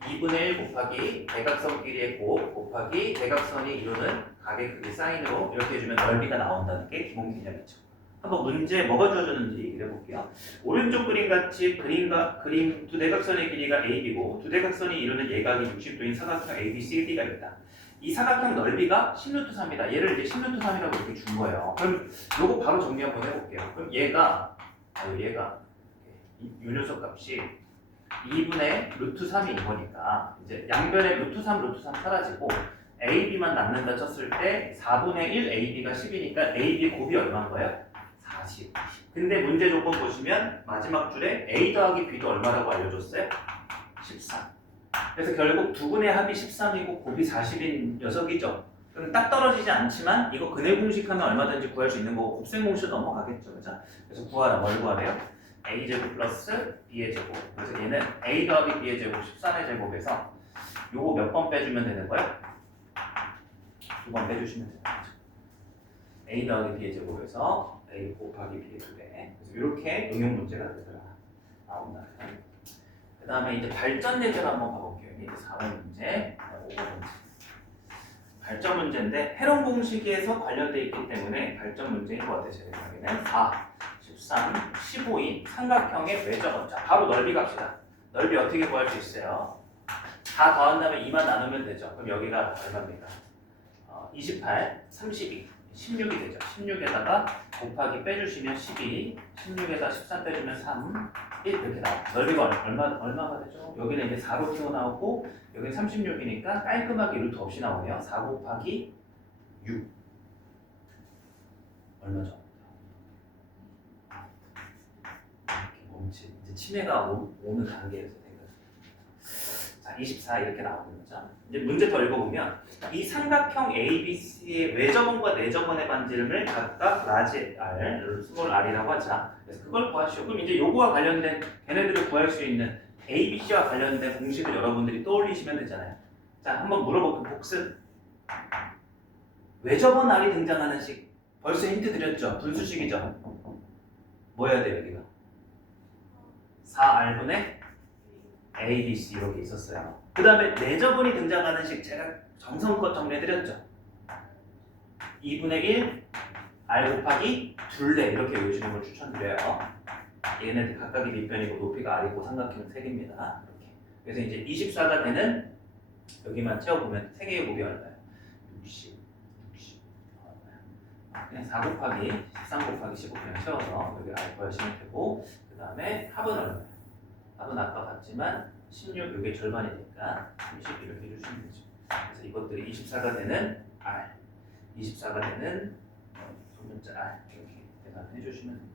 2분의 1 곱하기 대각선끼리의 곱 곱하기 대각선이 이루는 가게 크기 사인으로 이렇게 해주면 넓이가 나온다는 게 기본 개념이죠. 한번 문제 뭐가 주어졌는지 얘기를 해볼게요. 오른쪽 그림 같이 그림 두 대각선의 길이가 AB고 두 대각선이 이루는 예각이 60도인 사각형 ABCD가 있다. 이 사각형 넓이가 10루트3이다. 얘를 이제 10루트3이라고 이렇게 준 거예요. 그럼 요거 바로 정리 한번 해볼게요. 그럼 얘가 이 녀석 값이 2분의 루트3인 거니까 이제 양변에 루트3, 루트3 사라지고 AB만 남는다 쳤을 때 4분의 1 AB가 10이니까 AB 곱이 얼마인 거예요? 40. 근데 문제 조건 보시면 마지막 줄에 A 더하기 B도 얼마라고 알려줬어요? 13. 그래서 결국 두 분의 합이 13이고 곱이 40인 녀석이죠. 그럼 딱 떨어지지 않지만 이거 근해 공식하면 얼마든지 구할 수 있는 거고 곱셈 공식 넘어가겠죠. 그죠? 그래서 구하라. 뭘 구하래요? A제곱 플러스 B의 제곱. 그래서 얘는 A 더하기 B의 제곱 13의 제곱에서 요거 몇 번 빼주면 되는 거예요? 2번 빼주시면 되는 거죠. A 더하기 B의 제곱에서 A 곱하기 B의 2배. 그래서 이렇게 응용 문제가 나온다. 그 다음에 이제 발전 예제를 한번 봐볼게요. 이제 4번 문제, 5번 문제. 발전 문제인데 헤론 공식에서 관련되어 있기 때문에 발전 문제인 것 같아요. 제 생각에는 4, 13, 15인 삼각형의 외적은. 자, 바로 넓이 갑시다. 넓이 어떻게 구할 수 있어요? 4 더한 다음에 2만 나누면 되죠. 그럼 여기가 얼마입니까? 28, 32, 16이 되죠. 16에다가 곱하기 빼주시면 12, 16에다 13 빼주면 3, 1 이렇게 나와요. 넓이가 얼마가 되죠? 여기는 이제 4로 튀어나오고 여기는 36이니까 깔끔하게 루트 없이 나오네요. 4 곱하기 6 얼마죠? 이렇게 멈치 이제 치매가 오는 단계에서 자, 24 이렇게 나오는 거죠. 이제 문제 더 읽어보면 이 삼각형 ABC의 외접원과 내접원의 반지름을 각각 라지 R, 스몰 r이라고 하자. 그래서 그걸 구하시오. 그럼 이제 요거와 관련된 걔네들을 구할 수 있는 ABC와 관련된 공식을 여러분들이 떠올리시면 되잖아요. 자, 한번 물어볼게요. 복습. 외접원 R이 등장하는 식. 벌써 힌트 드렸죠? 분수식이죠? 뭐 해야 돼요, 여기가? 4R분의 ABC 이렇게 있었어요. 그 다음에 내접원이 등장하는 식 제가 정성껏 정리해드렸죠. 2분의 1 R 곱하기 둘레 이렇게 외우시는 걸 추천드려요. 얘는 각각이 밑변이고 높이가 R이고 삼각형 3개입니다. 이렇게. 그래서 이제 24가 되는 여기만 채워보면 3개의 곱이 얼마예요? 60 그냥 4 곱하기 13 곱하기 15 그냥 채워서 여기 R 구하시면 되고 그 다음에 합은 얼마예요? 합은 아까 봤지만 16 이게 절반이니까 30 이렇게 해주시면 되죠. 그래서 이것들이 24가 되는 R, 24가 되는 소문자 R 이렇게 계산해 주시면 됩니다.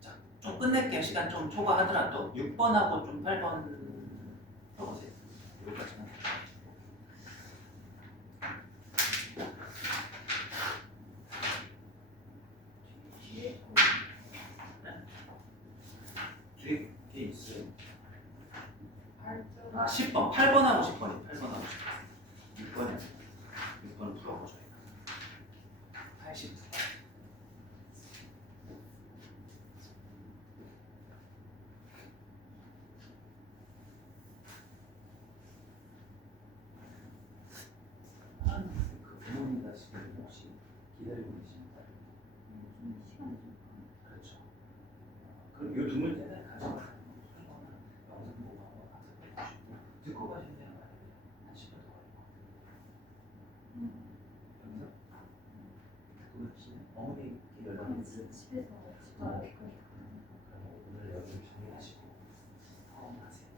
자, 좀 끝낼게요. 시간 좀 초과하더라도 6번하고 좀 8번 써보세요. 여기까지만. 뒤에 있어요. 10번, 8번하고 10번이에요. 8번하고 10번. 기다리고 계십니다. 좀 시간이 좀. 그렇죠. 그럼 이 두 문제는 가져가는 영상 보고 한번 학습해 보시고 듣고 가시면 한 10분 더 걸릴 것 같아요. 영상 듣고 가시면 어머니 연락을 주세요. 집에서 직접 이렇게. 그럼 오늘 여기 정리하시고 하세요.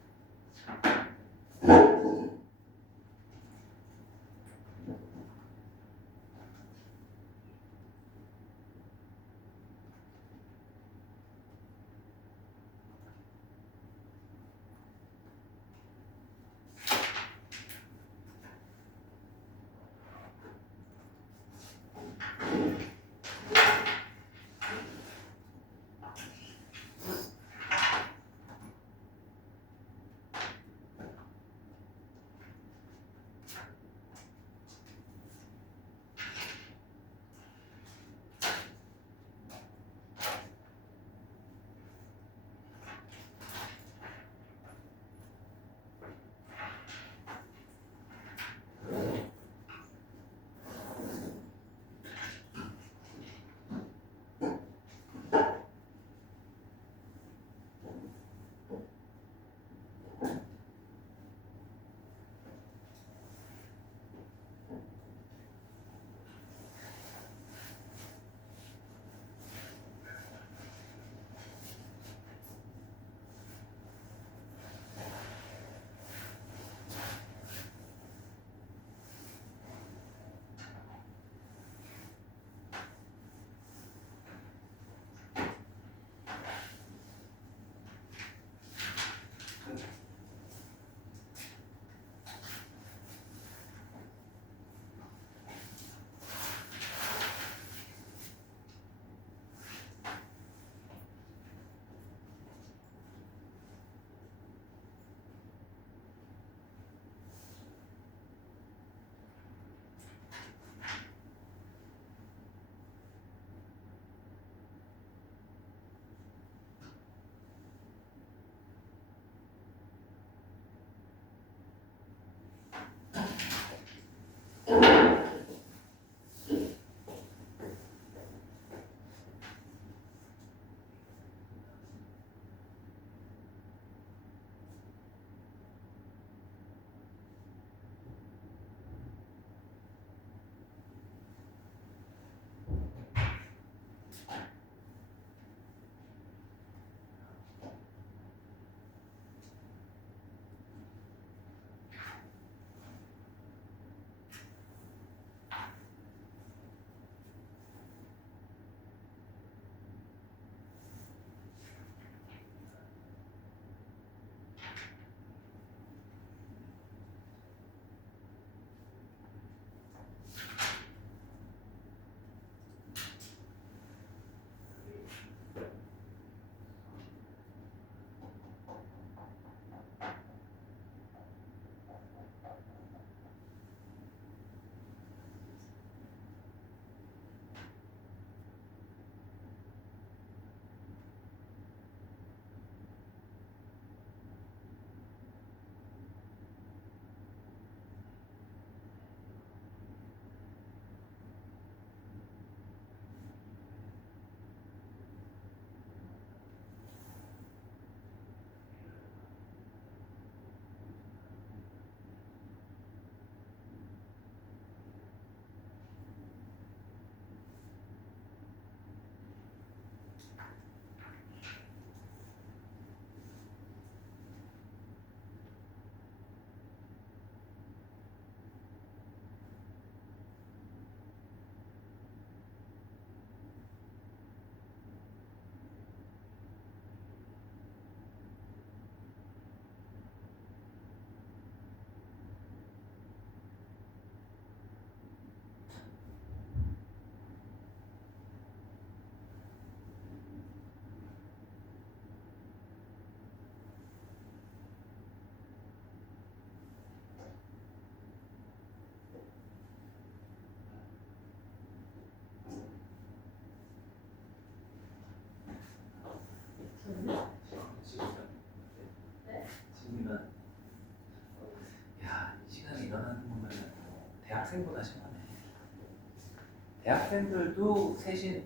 대학생들도 세신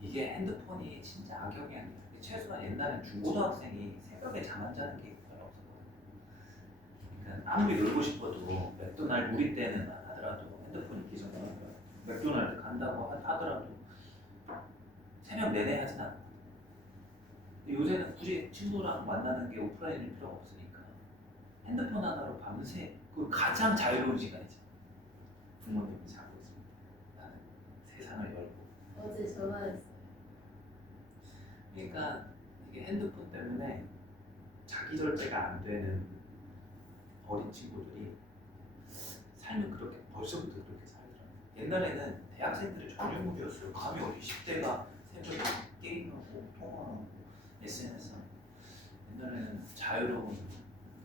이게 핸드폰이 진짜 악영이 아니에요. 최소한 옛날엔 중고등학생이 새벽에 잠 안 자는 게 별로 없었거든요. 그러니까 아무리 놀고 싶어도 맥도날드 우리 때는 안 하더라도 핸드폰 있기 전에 맥도날드 간다고 하더라도 새벽 내내 하진 않아. 요새는 굳이 친구랑 만나는 게 오프라인일 필요가 없으니까 핸드폰 하나로 밤새 그 가장 자유로운 시간이지. 부모님이 자고 있습니다. 나는 세상을 열고. 어제 전화했어요. 그러니까 이게 핸드폰 때문에 자기 절제가 안 되는 어린 친구들이 삶을 그렇게 벌써부터 그렇게 살더라고요. 옛날에는 대학생들의 전유물이었어요. 감이 어디 10대가 새벽에 게임하고 통화하고 SNS 하고. 옛날에는 자유로운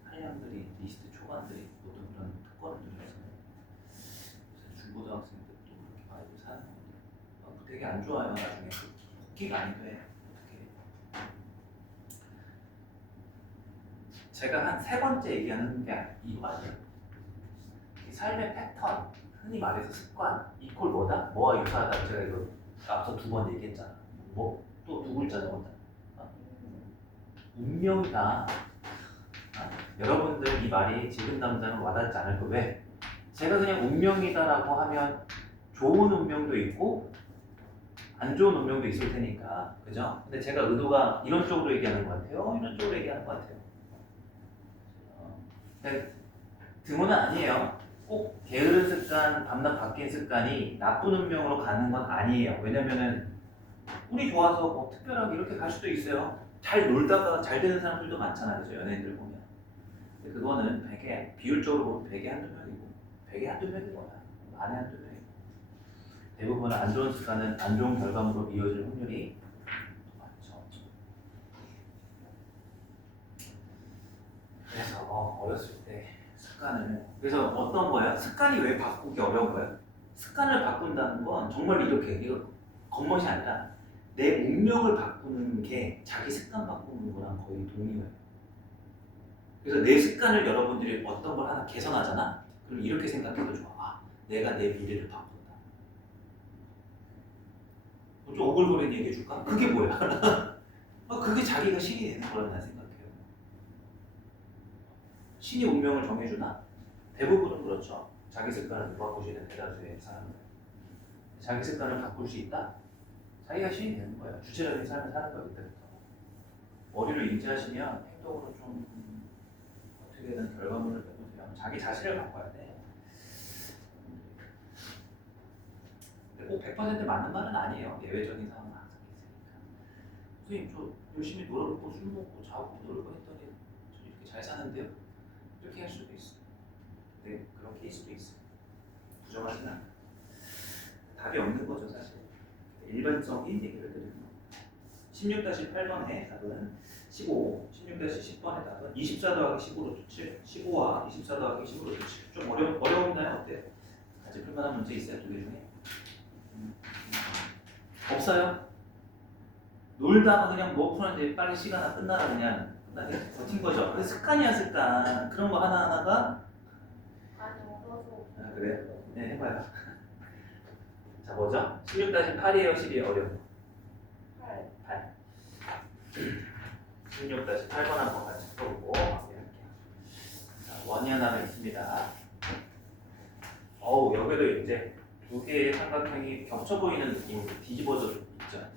한량들이 리스트 초반들이 모든 그런 특권들이어서 요새 중고등학생들도 그렇게 많이 사는 건데 되게 안 좋아요. 나중에 복귀가 안 돼. 제가 한 세 번째 얘기하는 게 이거 맞아요. 삶의 패턴, 흔히 말해서 습관, 이꼴 뭐다? 뭐와 유사하다. 제가 이거 앞서 두 번 얘기했잖아. 뭐 또 두 글자 적었다. 운명이다. 여러분들 이 말이 지금 당장은 와닿지 않을 거 왜? 제가 그냥 운명이다라고 하면 좋은 운명도 있고 안 좋은 운명도 있을 테니까, 그죠? 근데 제가 의도가 이런 쪽으로 얘기하는 것 같아요. 이런 쪽으로 얘기하는 것 같아요. 등호는 아니에요. 꼭 게으른 습관, 밤낮 바뀐 습관이 나쁜 운명으로 가는 건 아니에요. 왜냐면은 운이 좋아서 뭐 특별하게 이렇게 갈 수도 있어요. 잘 놀다가 잘 되는 사람들도 많잖아요. 그죠? 연예인들 보면. 근데 그거는 되게 비율적으로 보면 되게 한두 명이고, 되게 한두 명인 거야. 안에 한두 명이고. 대부분 안 좋은 습관은 안 좋은 결과물로 이어질 확률이 많죠. 그래서 어렸을 때 습관을, 그래서 어떤 거야? 습관이 왜 바꾸기 어려운 거야? 습관을 바꾼다는 건 정말 이렇게, 이거 겉멋이 아니라 내 운명을 바꾸는 게 자기 습관 바꾸는 거랑 거의 동의해요. 그래서 내 습관을 여러분들이 어떤 걸 하나 개선하잖아? 그럼 이렇게 생각해도 좋아. 아, 내가 내 미래를 바꾼다. 좀 오글거리는 얘기 해줄까? 그게 뭐야? 그게 자기가 신이 되는 거라고 난 생각해요. 신이 운명을 정해주나? 대부분은 그렇죠. 자기 습관을 못 바꾸시는 대다수의 사람들. 자기 습관을 바꿀 수 있다? 자기가 신이 되는 거예요. 주체적인 삶을 사는 거예요. 그때부터. 머리를 인지하시면 행동으로 좀 어떻게든 결과물을 내보세요. 자기 자신을 바꿔야 돼. 근데 꼭 100% 맞는 말은 아니에요. 예외적인 상황은 항상 있으니까. 선생님 저 열심히 놀아먹고 술 먹고 자고 놀고 했더니 저 이렇게 잘 사는데요? 이렇게 할 수도 있어요. 네, 그런 케이스도 있어요. 부정하진 않아요. 답이 없는 거죠 사실. 일반적인 얘기를 드리는 거. 16-8번의 답은 15, 16-10번의 답은 24 더하기 15로 7, 15와 24 더하기 15로 7. 좀 어려웠나요? 어때요? 같이 풀만한 문제 있어요? 두 개 중에? 없어요? 놀다가 그냥 뭐 푸는데 빨리 시간 끝나라 그냥 끝나게 버틴 거죠. 그 습관이야 습관. 그런 거 하나하나가 아니 어려서. 아, 그래요? 네 해봐요. 자 뭐죠? 16-8이에요? 10이에요? 어려운 거? 8. 8. 16-8번 한번 같이 풀어보고 마무리할게요. 자, 원이 하나 있습니다. 여기도 이제 두 개의 삼각형이 겹쳐 보이는 느낌이 뒤집어져 있죠.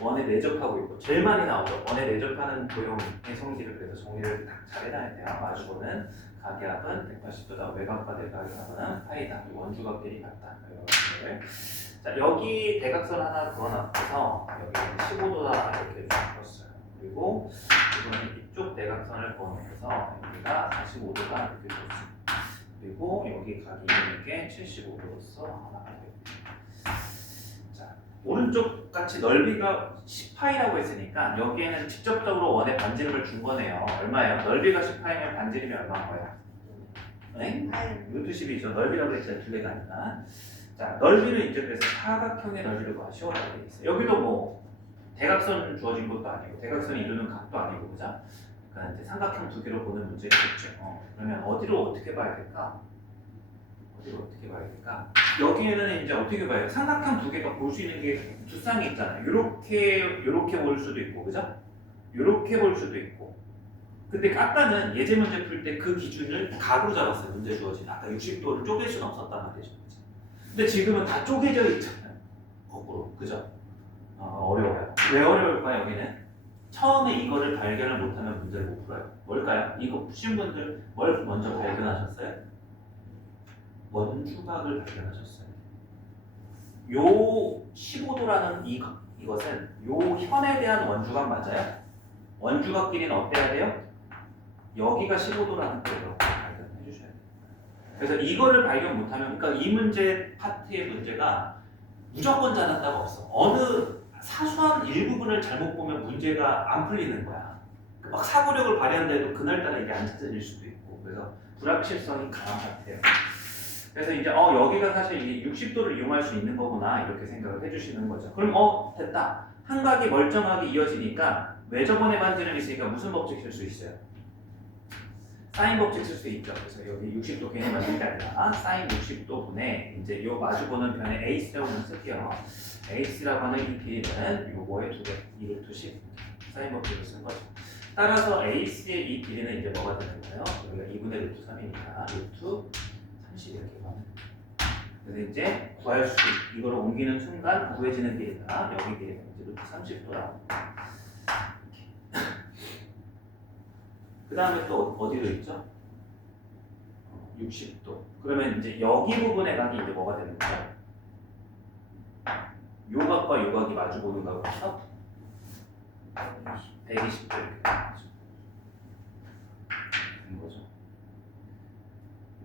원에 내접하고 있고 제일 많이 나오죠. 원에 내접하는 도형의 성질을 그래서 정리를 잘 해놔야 돼요. 마주보는 가계합은 180도다. 외곽과 내각합은 파이다. 원주각끼리 같다. 여러분들. 자 여기 대각선 하나 그어놨어서 여기는 15도다 이렇게 줬어요. 그리고 이거는 이쪽 대각선을 그어놓고서 여기가 45도다 이렇게 줬습니다. 그리고 여기 각이 있는 게 75도로서 하나 되겠습니다. 자 오른쪽 같이 넓이가 10파이라고 했으니까 여기에는 직접적으로 원의 반지름을 준 거네요. 얼마예요? 넓이가 10파이면 반지름이 얼마인 거예요? 네? 루트 10이죠. 넓이라고 했잖아요. 둘레가 아니라. 자, 넓이는 이제 그래서 사각형의 넓이를 구하시오라고 되어 있어요. 여기도 뭐 대각선 주어진 것도 아니고 대각선이 이루는 각도 아니고 그죠? 그러니까 이제 삼각형 두 개로 보는 문제겠죠. 그러면 어디로 어떻게 봐야 될까? 이거 어떻게 봐야 될까? 여기에는 이제 어떻게 봐요? 삼각형 두 개가 볼 수 있는 게 두 쌍이 있잖아요. 요렇게 볼 수도 있고, 그죠? 요렇게 볼 수도 있고. 근데 아까는 예제 문제 풀 때 그 기준을 각으로 잡았어요. 문제 주어진. 아까 60도를 쪼갤 수는 없었단 말이죠. 그죠? 근데 지금은 다 쪼개져 있잖아요. 거꾸로. 그죠? 어려워요. 왜 어려울까요, 여기는? 처음에 이거를 발견을 못하면 문제를 못 풀어요. 뭘까요? 이거 푸신 분들 뭘 먼저 발견하셨어요? 원주각을 발견하셨어요. 요 15도라는 이것은 요 현에 대한 원주각 맞아요? 원주각끼리는 어때야 돼요? 여기가 15도라는 걸 발견해 주셔야 돼요. 그래서 이거를 발견 못하면, 그러니까 이 문제 파트의 문제가 무조건 잘한다고 없어. 어느 사소한 일부분을 잘못 보면 문제가 안 풀리는 거야. 막 사고력을 발휘한다해도 그날따라 이게 안 찾아질 수도 있고, 그래서 불확실성이 강한 파트예요. 그래서 이제 여기가 사실 이 60도를 이용할 수 있는 거구나 이렇게 생각을 해주시는 거죠. 그럼 됐다. 한각이 멀쩡하게 이어지니까 왜 저번에 반지름 있으니까 무슨 법칙 쓸 수 있어요? 사인 법칙 쓸 수 있죠. 그래서 여기 60도 괜히 만든 게 아니라 사인 60도 분의 이제 요 마주보는 변에 AC라고 쓸게요. AC라고 하는 이 길이는 요거의 2배, 2루트 10 사인 법칙을 쓴 거죠. 따라서 AC의 이 길이는 이제 뭐가 되는 거예요? 여기가 2분의 루트 3이니까 루트 30 이렇게 가면. 그래서 이제 구할 수, 이걸 옮기는 순간 구해지는 길이가 여기 길이가 이제 루트 30도라고. 그 다음에 또 어디로 있죠? 60도. 그러면 이제 여기 부분의 각이 이제 뭐가 되는 거예요? 요 각과 요 각이 마주 보는 각으로서 120도 이렇게 되는 거죠.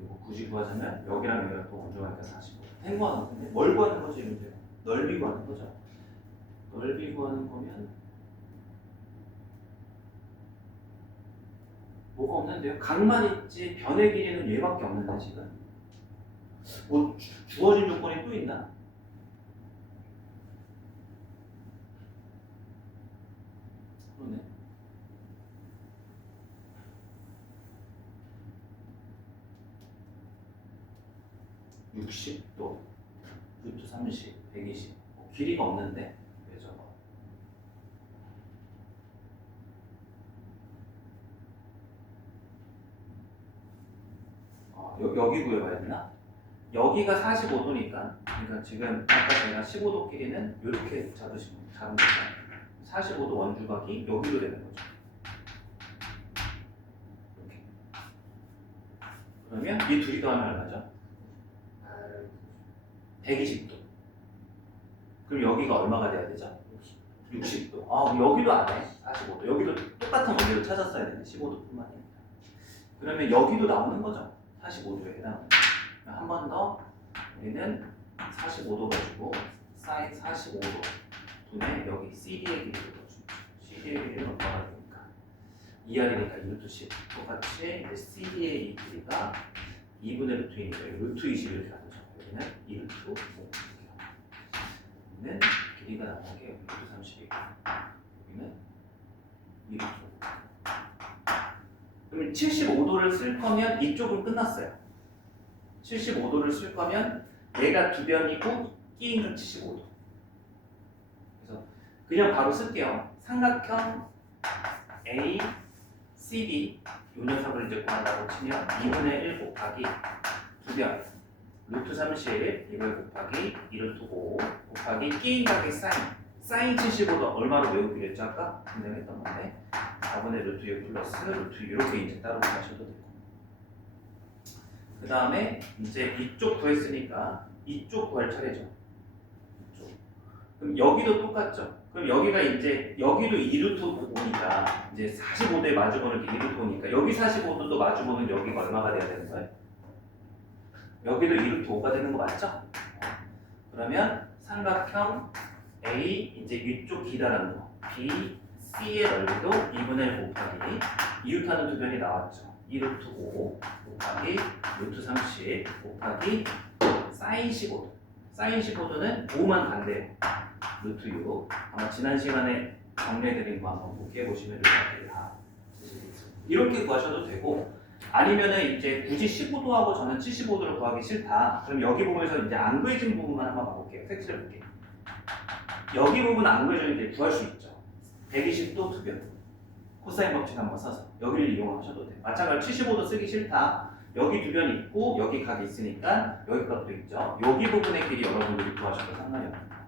이거 굳이 구하자면 여기랑 여기랑 또 원주각이니까 45. 된 거는 근데 뭘 구하는 거지 문제? 넓이 구하는 거죠. 넓이 구하는 거면 뭐가 없는데요? 각만 있지 변의 길이는 얘밖에 없는데 지금 뭐 주어진 조건이 또 있나? 그러네. (60도) 루트 30, 120 길이가 없는데 왜 저거? 여기 구해봐야 되나? 여기가 45도니까 그러니까 지금 아까 제가 15도 길이는 이렇게 잡으면 되잖아요. 45도 원주각이 여기로 되는 거죠. 이렇게. 그러면 이 둘이 더하면 얼마죠? 120도. 그럼 여기가 얼마가 돼야 되죠? 60도. 여기도 안 해. 45도. 여기도 똑같은 원리로 찾았어야 되는데 15도 뿐만이 아니라. 그러면 여기도 나오는 거죠. 45도에 해당하는. 한 번 더 우리는 45도 가지고 사인 45도 분의 여기 CD의 길이를 넣어줍니다. CD의 길이는 얼마가 됩니까? 2R이니까 2루트 10. 똑같이 이제 CD의 이 길이가 2분의 루트이니까 루트 20 이렇게 나오죠. 여기는 2루트 5. 여기는 길이가 나오는 게 루트 30이고 여기는 2루트 5. 그러면 75도를 쓸 거면 이쪽은 끝났어요. 75도를 쓸 거면 얘가 두 변이고 끼인 건 75도. 그래서 그냥 바로 쓸게요. 삼각형 A, CD 이 녀석을 이제 구한다고 치면 2분의 1 곱하기 두 변 루트 30 이걸 곱하기 2루트 5 곱하기 끼인 각의 사인 75도 얼마로 외우기로 했죠? 아까 분명했던 건데 4분의 루트 6 플러스 루트 이렇게 이제 따로 구하셔도 되고 그 다음에 이제 이쪽 구했으니까 이쪽 구할 차례죠. 이쪽. 그럼 여기도 똑같죠. 그럼 여기가 이제 여기도 2루트 5니까 이제 45도에 마주보는 게 2루트 5니까 여기 45도도 마주보는 여기가 얼마가 돼야 되는 거예요? 여기도 2루트 5가 되는 거 맞죠? 그러면 삼각형 A 이제 이쪽 기다라는 거 B, C의 넓이도 2분의 1 곱하기 이웃하는 두 변이 나왔죠. 2루트 5 곱하기 루트 30 곱하기 사인 15도. 사인 15도는 5만 반대요. 루트 6. 아마 지난 시간에 정리해드린 거 한번 복귀해 보시면 이렇게 다 이렇게 구하셔도 되고 아니면은 이제 굳이 15도하고 저는 75도를 구하기 싫다. 그럼 여기 부분에서 이제 안 구해진 부분만 한번 봐볼게요. 색칠해 볼게요. 여기 부분 안 구해져도 이제 구할 수 있죠. 120도 두 변. 코사인 법칙 한번 써서 여기를 이용하셔도 돼요. 마찬가지로 75도 쓰기 싫다. 여기 두 변 있고 여기 각 있으니까 여기 값도 있죠. 여기 부분의 길이 여러분들이 구하셔도 상관이 없습니다.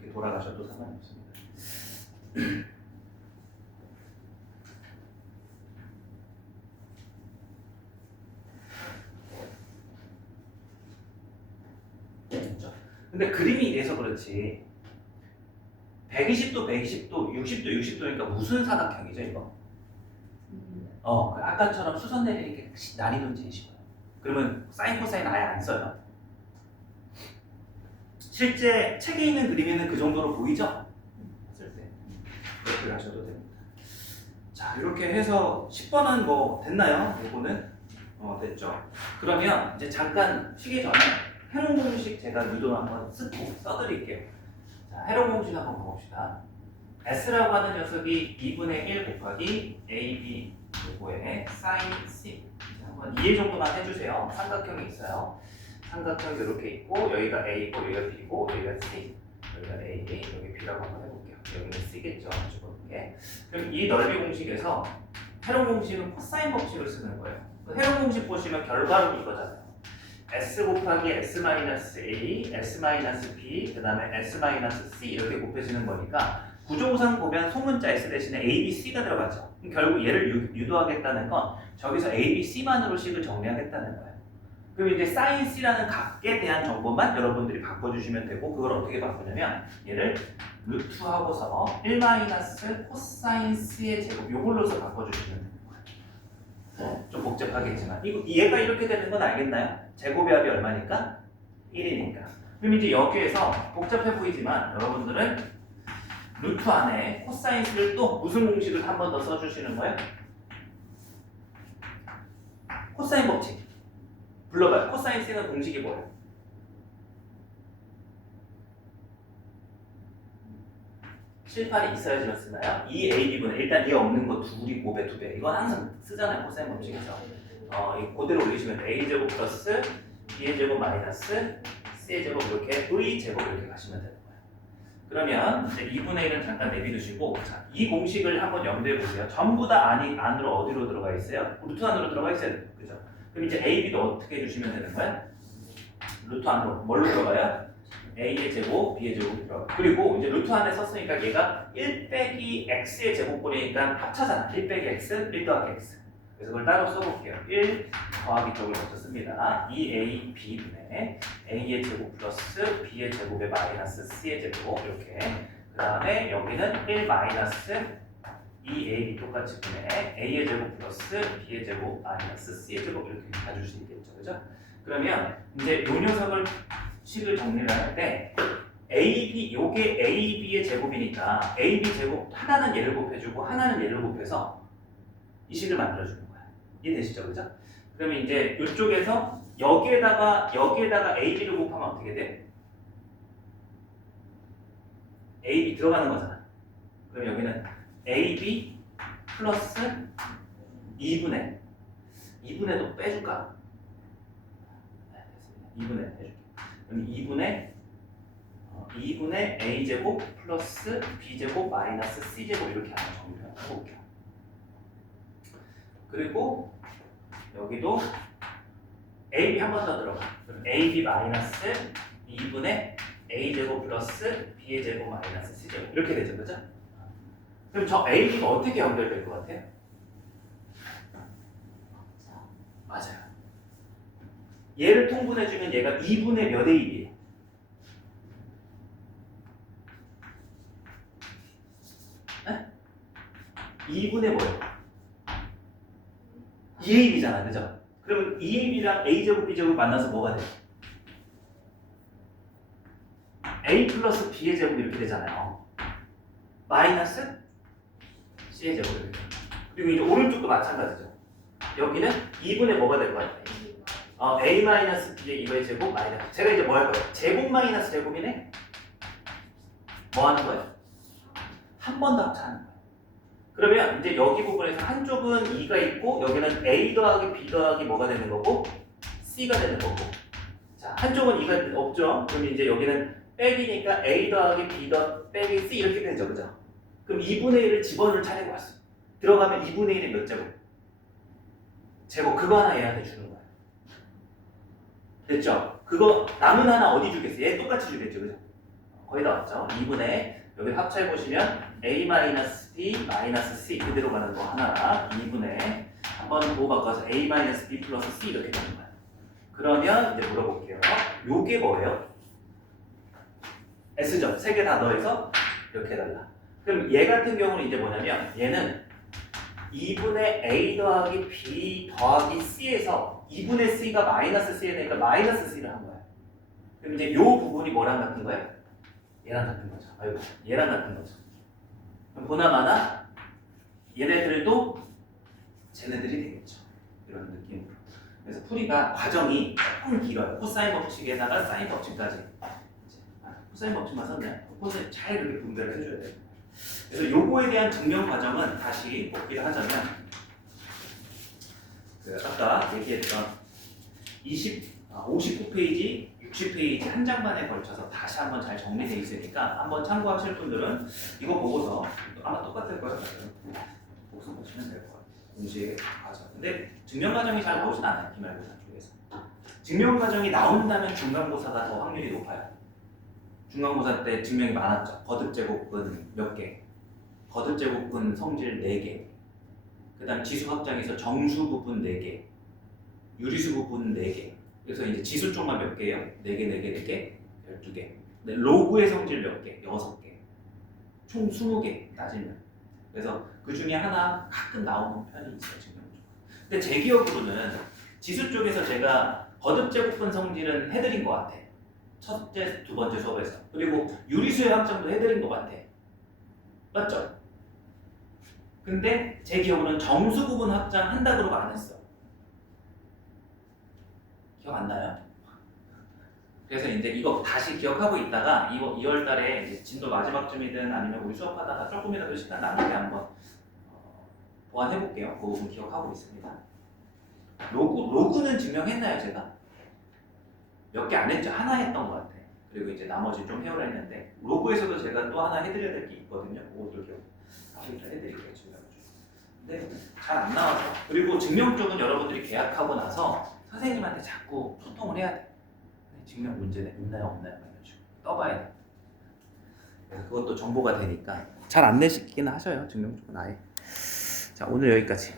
이렇게 돌아가셔도 상관이 없습니다. 됐죠? 근데 그림이 이래서 그렇지 120도, 120도, 60도, 60도니까 무슨 사각형이죠 이거? 아까처럼 수선 내리니까 난이도 제시고요. 그러면 사인 코사인 아예 안 써요. 실제 책에 있는 그림에는 그 정도로 보이죠? 쓸 때. 이렇게 하셔도 됩니다. 자, 이렇게 해서 10번은 뭐 됐나요? 이거는 됐죠. 그러면 이제 잠깐 쉬기 전에 해롱 공식 제가 유도 한번 써드릴게요. 자, 해롱 공식 한번 봐봅시다. S라고 하는 녀석이 2분의 1 곱하기 AB 요거에 사인 C. 한번 이해 정도만 해주세요. 삼각형이 있어요. 삼각형이 이렇게 있고 여기가 A고 여기가 B고 여기가 C. 여기가 A, 여기 B라고 한번 해볼게요. 여기는 C겠죠. 게. 그럼 이 넓이 공식에서 해롱 공식은 코사인 법칙을 쓰는 거예요. 해롱 공식 보시면 결과로 이거잖아요. S 곱하기 S-A, S-B, 그 다음에 S-C 이렇게 곱해지는 거니까 구조상 보면 소문자 S 대신에 A, B, C가 들어가죠. 그럼 결국 얘를 유도하겠다는 건 저기서 A, B, C만으로 식을 정리하겠다는 거예요. 그럼 이제 sin C라는 값에 대한 정보만 여러분들이 바꿔주시면 되고 그걸 어떻게 바꾸냐면 얘를 루트 하고서 1 코사인 C의 제곱 요걸로서 바꿔주시면 되는 거예요. 좀 복잡하겠지만 얘가 이렇게 되는 건 알겠나요? 제곱의 합이 얼마니까? 1이니까. 그럼 이제 여기에서 복잡해 보이지만 여러분들은 루트 안에 코사인 C를 또 무슨 공식을 한 번 더 써주시는 거예요? 코사인 법칙. 불러봐요. 코사인 C는 공식이 뭐예요? 실판이 있어야지만 쓰나요? 2AB분의 일단 얘 없는 거 둘이 5배 2배 이건 항상 쓰잖아요. 코사인 법칙에서 그대로 올리시면 돼. A제곱 플러스 B의 제곱 마이너스 C의 제곱 이렇게 V의 제곱 이렇게 가시면 되는 거예요. 그러면 이제 2분의 1은 잠깐 내비두시고 자, 이 공식을 한번 염두해 보세요. 전부 다 안으로 어디로 들어가 있어요? 루트 안으로 들어가 있어요. 그죠? 그럼 이제 A, B도 어떻게 해주시면 되는 거야? 루트 안으로 뭘로 들어가요? A의 제곱, B의 제곱 들어가. 그리고 이제 루트 안에 썼으니까 얘가 1 빼기 X의 제곱분이니까 합차잖아. 1 빼기 X, 1 더하기 X. 그래서 그걸 따로 써볼게요. 1 더하기 쪽을 먼저 씁니다. 2AB분의 A의 제곱 플러스 B의 제곱에 마이너스 C의 제곱 이렇게. 그 다음에 여기는 1 마이너스 2AB 똑같이 분의 A의 제곱 플러스 B의 제곱 마이너스 C의 제곱 이렇게 가줄 수 있겠죠. 그죠? 그러면 이제 요 녀석을 식을 정리를 할 때 AB, 요게 AB의 제곱이니까 AB 제곱 하나는 얘를 곱해주고 하나는 얘를 곱해서 이 식을 만들어주는 거야. 이해되시죠? 그죠? 그러면 이제 이쪽에서 여기에다가 AB를 곱하면 어떻게 돼? AB 들어가는 거잖아. 그럼 여기는 AB 플러스 2분의도 빼줄까? 2분의 해줄게. 그럼 2분의 A제곱 플러스 B제곱 마이너스 C제곱 이렇게 한번 정리를 해볼게요. 그리고 여기도 AB 한 번 더 들어가. 그럼 AB 마이너스 2분의 A제곱 플러스 B의 제곱 마이너스 C제곱 이렇게 되죠. 그죠? 그럼 저 AB가 어떻게 연결될 것 같아요? 맞아요. 얘를 통분해주면 얘가 2분의 몇 AB예요? 2분의 뭐예요? 2AB잖아, 그죠? 그러면 2AB랑 A제곱, B제곱 만나서 뭐가 돼요? A 플러스 B의 제곱 이렇게 되잖아요. 마이너스 C의 제곱 이렇게. 그리고 이제 오른쪽도 마찬가지죠. 여기는 2분의 뭐가 될 것 같아요? A 마이너스 B의 이거의 제곱 마이너스. 제가 이제 뭐 할 거예요? 제곱 마이너스 제곱이네? 뭐 하는 거예요? 한 번 더 합차하는 거예요. 그러면 이제 여기 부분에서 한쪽은 2가 있고 여기는 A 더하기 B 더하기 뭐가 되는 거고 C가 되는 거고 자 한쪽은 2가 없죠? 그럼 이제 여기는 백이니까 A 더하기 B 더 빼기 C 이렇게 되죠 그죠? 그럼 2분의 1을 집어넣을 차례가 왔어 들어가면 2분의 1이 몇 제곱? 제곱 그거 하나 얘한테 주는 거야 됐죠? 그거 남은 하나 어디 주겠어? 얘 똑같이 주겠죠 그죠? 거의 다 왔죠? 2분의 여기 합쳐해보시면 A-B-C 그대로 가는 거 하나 2분의 한번 뭐 바꿔서 A-B 플러스 C 이렇게 되는 거야 그러면 이제 물어볼게요 요게 뭐예요? S죠? 3개 다 더해서 이렇게 해달라 그럼 얘 같은 경우는 이제 뭐냐면 얘는 2분의 A 더하기 B 더하기 C에서 2분의 C가 마이너스 C에 되니까 마이너스 C를 한 거야 그럼 이제 요 부분이 뭐랑 같은 거야? 얘랑 같은 거죠. 아이고, 얘랑 같은 거죠. 그럼 보나마나 얘네들도 쟤네들이 되겠죠. 이런 느낌으로. 그래서 풀이가 과정이 조금 길어요. 코사인 법칙에다가 사인 법칙까지. 코사인 법칙만 썼네요. 코사인 잘 이렇게 분배를 해줘야 돼요. 그래서 요거에 대한 증명 과정은 다시 복기를 하자면 그 아까 얘기했던 59페이지 60페이지 한 장만에 걸쳐서 다시 한번 잘 정리되어 있으니까 한번 참고하실 분들은 이거 보고서 아마 똑같을 거예요. 복습 보시면 될 거예요. 공식의 과정. 근데 증명 과정이 잘 나오진 않아요. 기말고사 쪽에서. 증명 과정이 나온다면 중간고사가 더 확률이 높아요. 중간고사 때 증명이 많았죠. 거듭제곱근 몇 개, 거듭제곱근 성질 4개, 그 다음 지수 확장에서 정수 부분 4개, 유리수 부분 4개. 그래서 이제 지수 쪽만 몇 개예요? 4개, 4개, 4개, 12개. 근데 로그의 성질 몇 개? 6개. 총 20개 따지면. 그래서 그 중에 하나 가끔 나오는 편이 있어요, 증명적. 근데 제 기억으로는 지수 쪽에서 제가 거듭제곱분 성질은 해드린 것 같아. 첫째, 두 번째 수업에서. 그리고 유리수의 확장도 해드린 것 같아. 맞죠? 근데 제 기억으로는 정수 부분 확장 한다 그러고 안 했어. 기억 안 나요? 그래서 이제 이거 다시 기억하고 있다가 이거 2월 달에 이제 진도 마지막쯤이든 아니면 우리 수업하다가 조금이라도 시간 남게 한번 보완해 볼게요. 그 부분 기억하고 있습니다. 로그는 증명했나요, 제가? 몇 개 안 했죠? 하나 했던 것 같아. 그리고 이제 나머지 좀 해오라 했는데 로그에서도 제가 또 하나 해드려야 될 게 있거든요. 그것도 해드릴게요, 증명 쪽. 근데 잘 안 나와서 그리고 증명 쪽은 여러분들이 계약하고 나서 선생님한테 자꾸 소통을 해야 돼. 증명 문제는 있나요, 없나요? 이런 식으로 떠봐야 돼. 그래서 그것도 정보가 되니까 잘 안 내시기는 하셔요. 증명 쪽은 아예. 자, 오늘 여기까지.